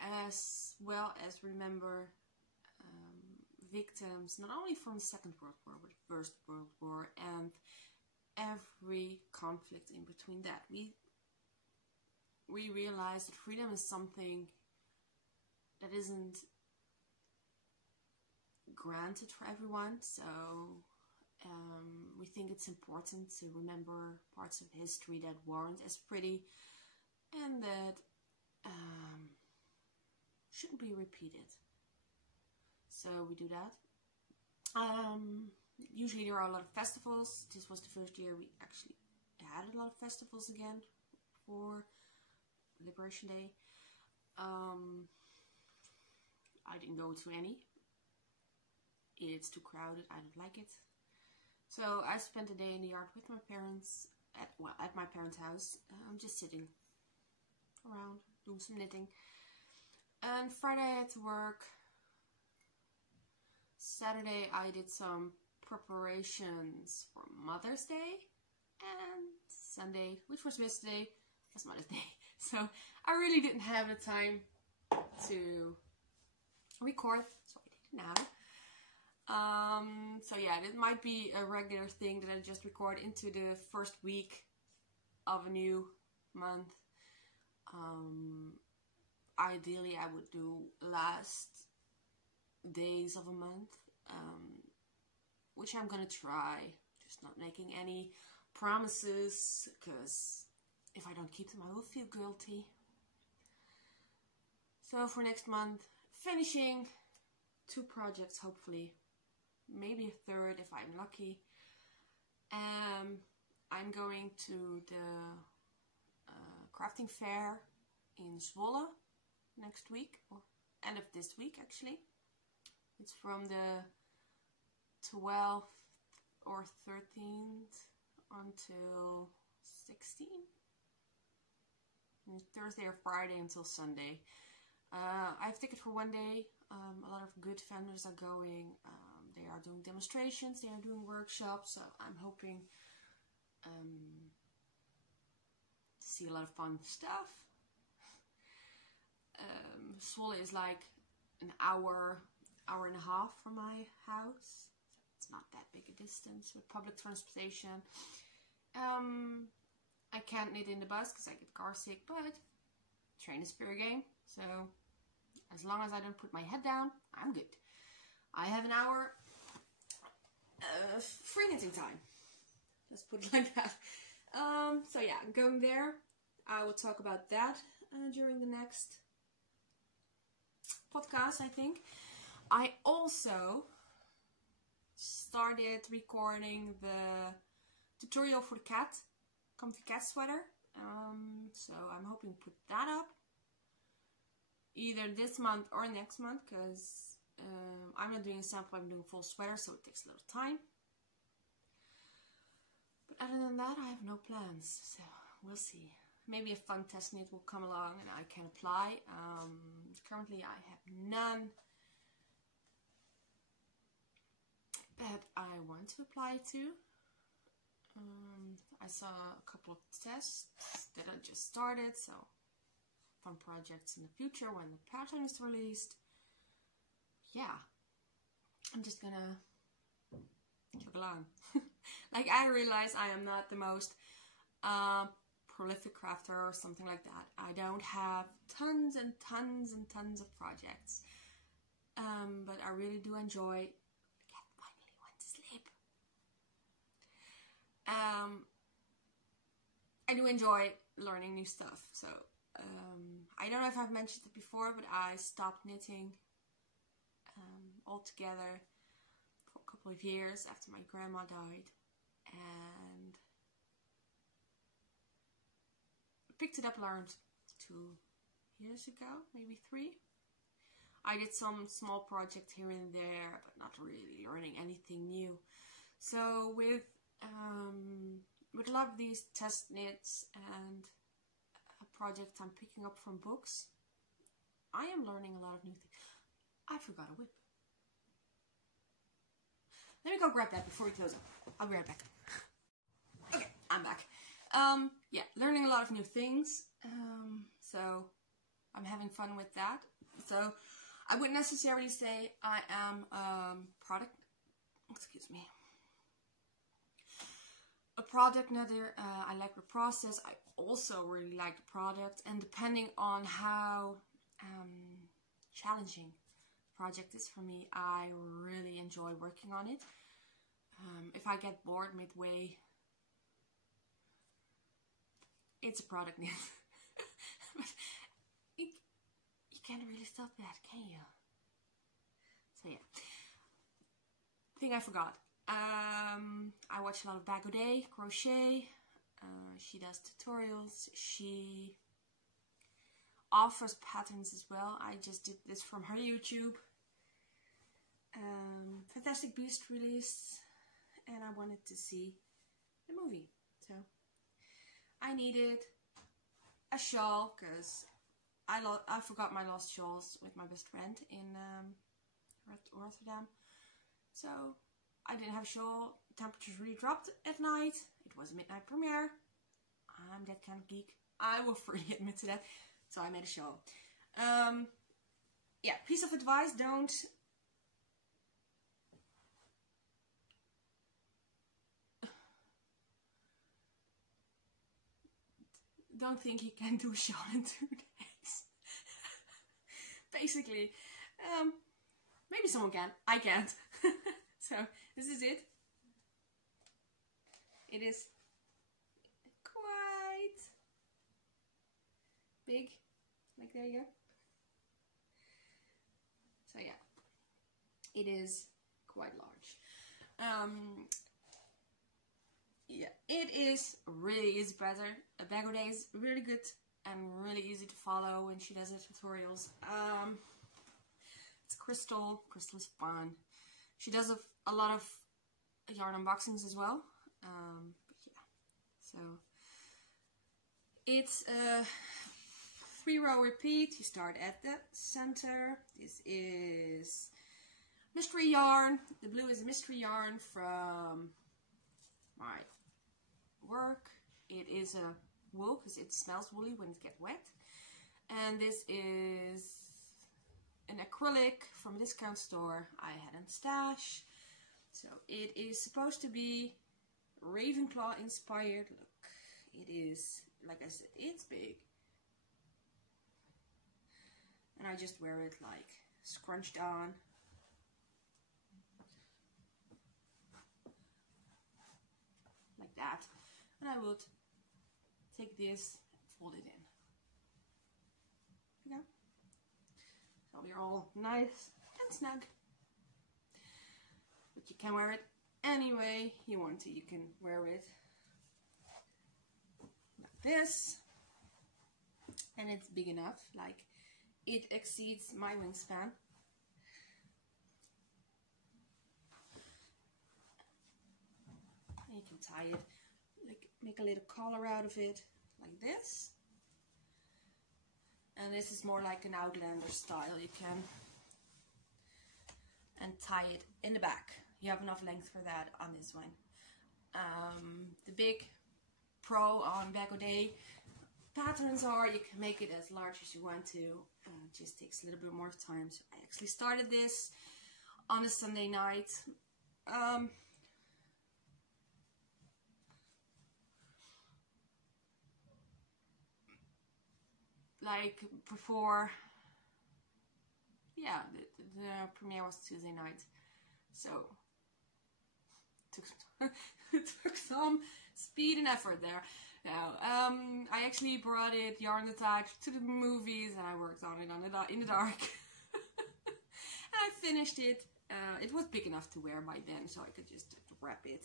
as well as remember victims not only from the Second World War but the First World War and every conflict in between that. We realize that freedom is something that isn't granted for everyone, so we think it's important to remember parts of history that weren't as pretty and that shouldn't be repeated. So we do that. Usually there are a lot of festivals. This was the first year we actually had a lot of festivals again for Liberation Day. I didn't go to any. It's too crowded. I don't like it. So I spent a day in the yard with my parents at my parents' house. I'm just sitting around doing some knitting. And Friday I had to work. Saturday I did some preparations for Mother's Day, and Sunday, which was yesterday, was Mother's Day. So I really didn't have the time to record, so I did it now. So yeah, it might be a regular thing that I just record into the first week of a new month. Ideally I would do last days of a month, which I'm gonna try, just not making any promises, because if I don't keep them I will feel guilty. So for next month, finishing 2 projects hopefully, maybe a third if I'm lucky. I'm going to the crafting fair in Zwolle next week, or end of this week actually. It's from the 12th or 13th until 16th. Thursday or Friday until Sunday. I have ticket for 1 day. A lot of good vendors are going. They are doing demonstrations, they are doing workshops, so I'm hoping to see a lot of fun stuff. Zwolle is like an hour and a half from my house. It's not that big a distance with public transportation. I can't knit in the bus because I get car sick, but train is fair game. So as long as I don't put my head down, I'm good. I have an hour free knitting time. Let's put it like that. So yeah, I'm going there. I will talk about that during the next podcast, I think. I also started recording the tutorial for the cat, comfy cat sweater. So I'm hoping to put that up either this month or next month, because I'm not doing a sample, I'm doing a full sweater, so it takes a little time. But other than that, I have no plans, so we'll see. maybe a fun test knit will come along and I can apply. Currently I have none that I want to apply to. I saw a couple of tests that I just started, so fun projects in the future when the pattern is released. Yeah, I'm just gonna chug along. Like, I realize I am not the most prolific crafter or something like that. I don't have tons and tons and tons of projects, but I really do enjoy. The cat finally went to sleep. I do enjoy learning new stuff. So I don't know if I've mentioned it before, but I stopped knitting altogether for a couple of years after my grandma died, and picked it up around 2 years ago, maybe 3. I did some small project here and there, but not really learning anything new. So with a lot of these test knits and projects I'm picking up from books, I am learning a lot of new things. I forgot a whip. Let me go grab that before we close up. I'll be right back. Okay, I'm back. Yeah, learning a lot of new things. So I'm having fun with that. So I wouldn't necessarily say I am a product knitter. I like the process. I also really like the product, and depending on how challenging the project is for me, I really enjoy working on it. If I get bored midway, it's a product knit. you can't really stop that, can you? So yeah. Thing I forgot. I watch a lot of Crochet. She does tutorials. She offers patterns as well. I just did this from her YouTube. Fantastic Beast released, and I wanted to see the movie. So I needed a shawl because I forgot my lost shawls with my best friend in Rotterdam. So I didn't have a shawl. Temperatures really dropped at night. It was a midnight premiere. I'm that kind of geek. I will freely admit to that. So I made a shawl. Yeah, piece of advice: don't think you can do a shawl in 2 days. Basically, maybe someone can. I can't. So this is it. It is quite big. Like, there you go. So yeah, it is quite large. Yeah, it is really easy pattern. A bag day is really good and really easy to follow when she does her tutorials. It's Crystal. Crystal is fun. She does a lot of yarn unboxings as well. Yeah, so it's a 3-row repeat. You start at the center. This is mystery yarn. The blue is a mystery yarn from my work. It is a wool because it smells woolly when it gets wet. And this is an acrylic from a discount store I had in stash. So it is supposed to be Ravenclaw inspired. Look, it is, like I said, it's big. And I just wear it like scrunched on. Like that. And I would take this and fold it in. There you go. So you're all nice and snug. But you can wear it any way you want to. You can wear it like this. And it's big enough. Like, it exceeds my wingspan. And you can tie it, like, make a little collar out of it, like this. And this is more like an Outlander style. You can and tie it in the back. You have enough length for that on this one. The big pro on Bag O' Day patterns are you can make it as large as you want to. It just takes a little bit more time. So I actually started this on a Sunday night. Like before, yeah, the premiere was Tuesday night, so it took some speed and effort there. Now, I actually brought it yarn attached to the movies, and I worked on it in the dark. And I finished it. It was big enough to wear by then, so I could just wrap it.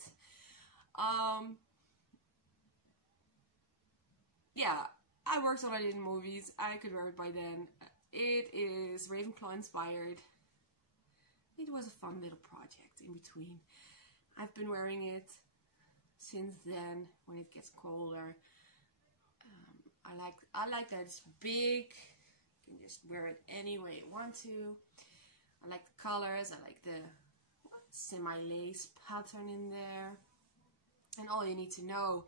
Yeah, I worked on it in movies. I could wear it by then. It is Ravenclaw inspired. It was a fun little project in between. I've been wearing it since then when it gets colder. I like that it's big. You can just wear it any way you want to. I like the colors. I like the semi-lace pattern in there. And all you need to know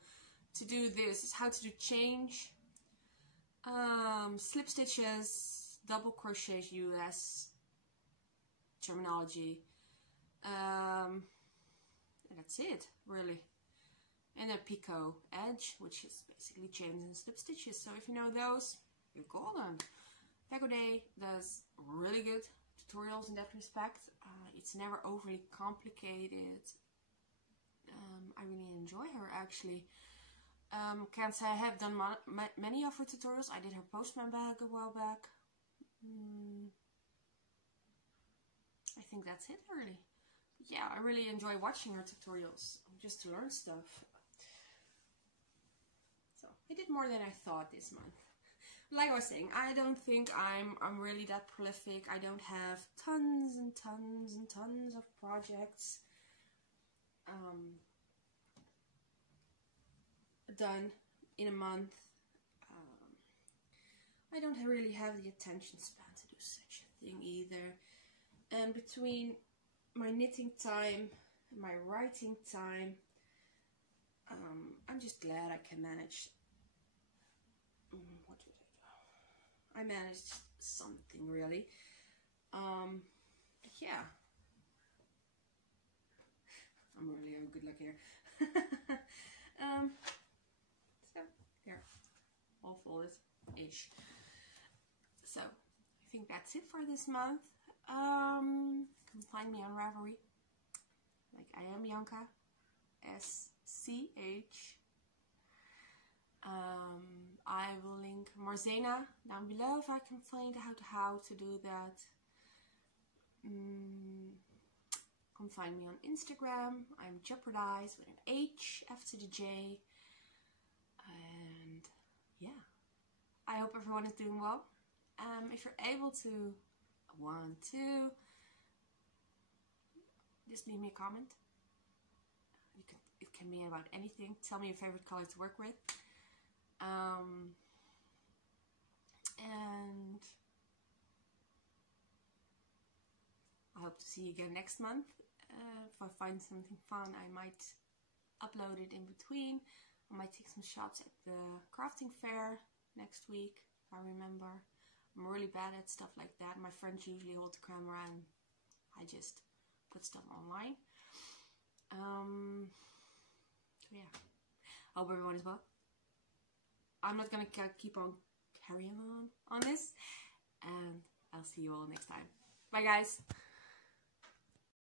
to do this is how to do change, slip stitches, double crochets, US terminology. And that's it, really. And a picot edge, which is basically chains and slip stitches. So if you know those, you're golden. Bag O' Day does really good tutorials in that respect. It's never overly complicated. I really enjoy her actually. Can't say I have done many of her tutorials. I did her Postman bag a while back. I think that's it really. Yeah, I really enjoy watching her tutorials just to learn stuff. So I did more than I thought this month. Like I was saying, I don't think I'm really that prolific. I don't have tons and tons and tons of projects done in a month. I don't really have the attention span to do such a thing either. And between my knitting time and my writing time, I'm just glad I can manage. What did I do? I managed something really. Yeah. I'm really having good luck here. So, here. All folded-ish. So, I think that's it for this month. You can find me on Ravelry. Like I am Janka. SCH. I will link Marzena down below if I can find out how to do that. Come find me on Instagram. I'm Jeopardize with an H after the J. And yeah, I hope everyone is doing well. If you're able to just leave me a comment. It can be about anything. Tell me your favorite color to work with. And I hope to see you again next month. If I find something fun, I might upload it in between. I might take some shots at the crafting fair next week, if I remember. I'm really bad at stuff like that. My friends usually hold the camera and I just put stuff online. So yeah, I hope everyone is well. I'm not gonna keep on carrying on this, and I'll see you all next time. Bye guys.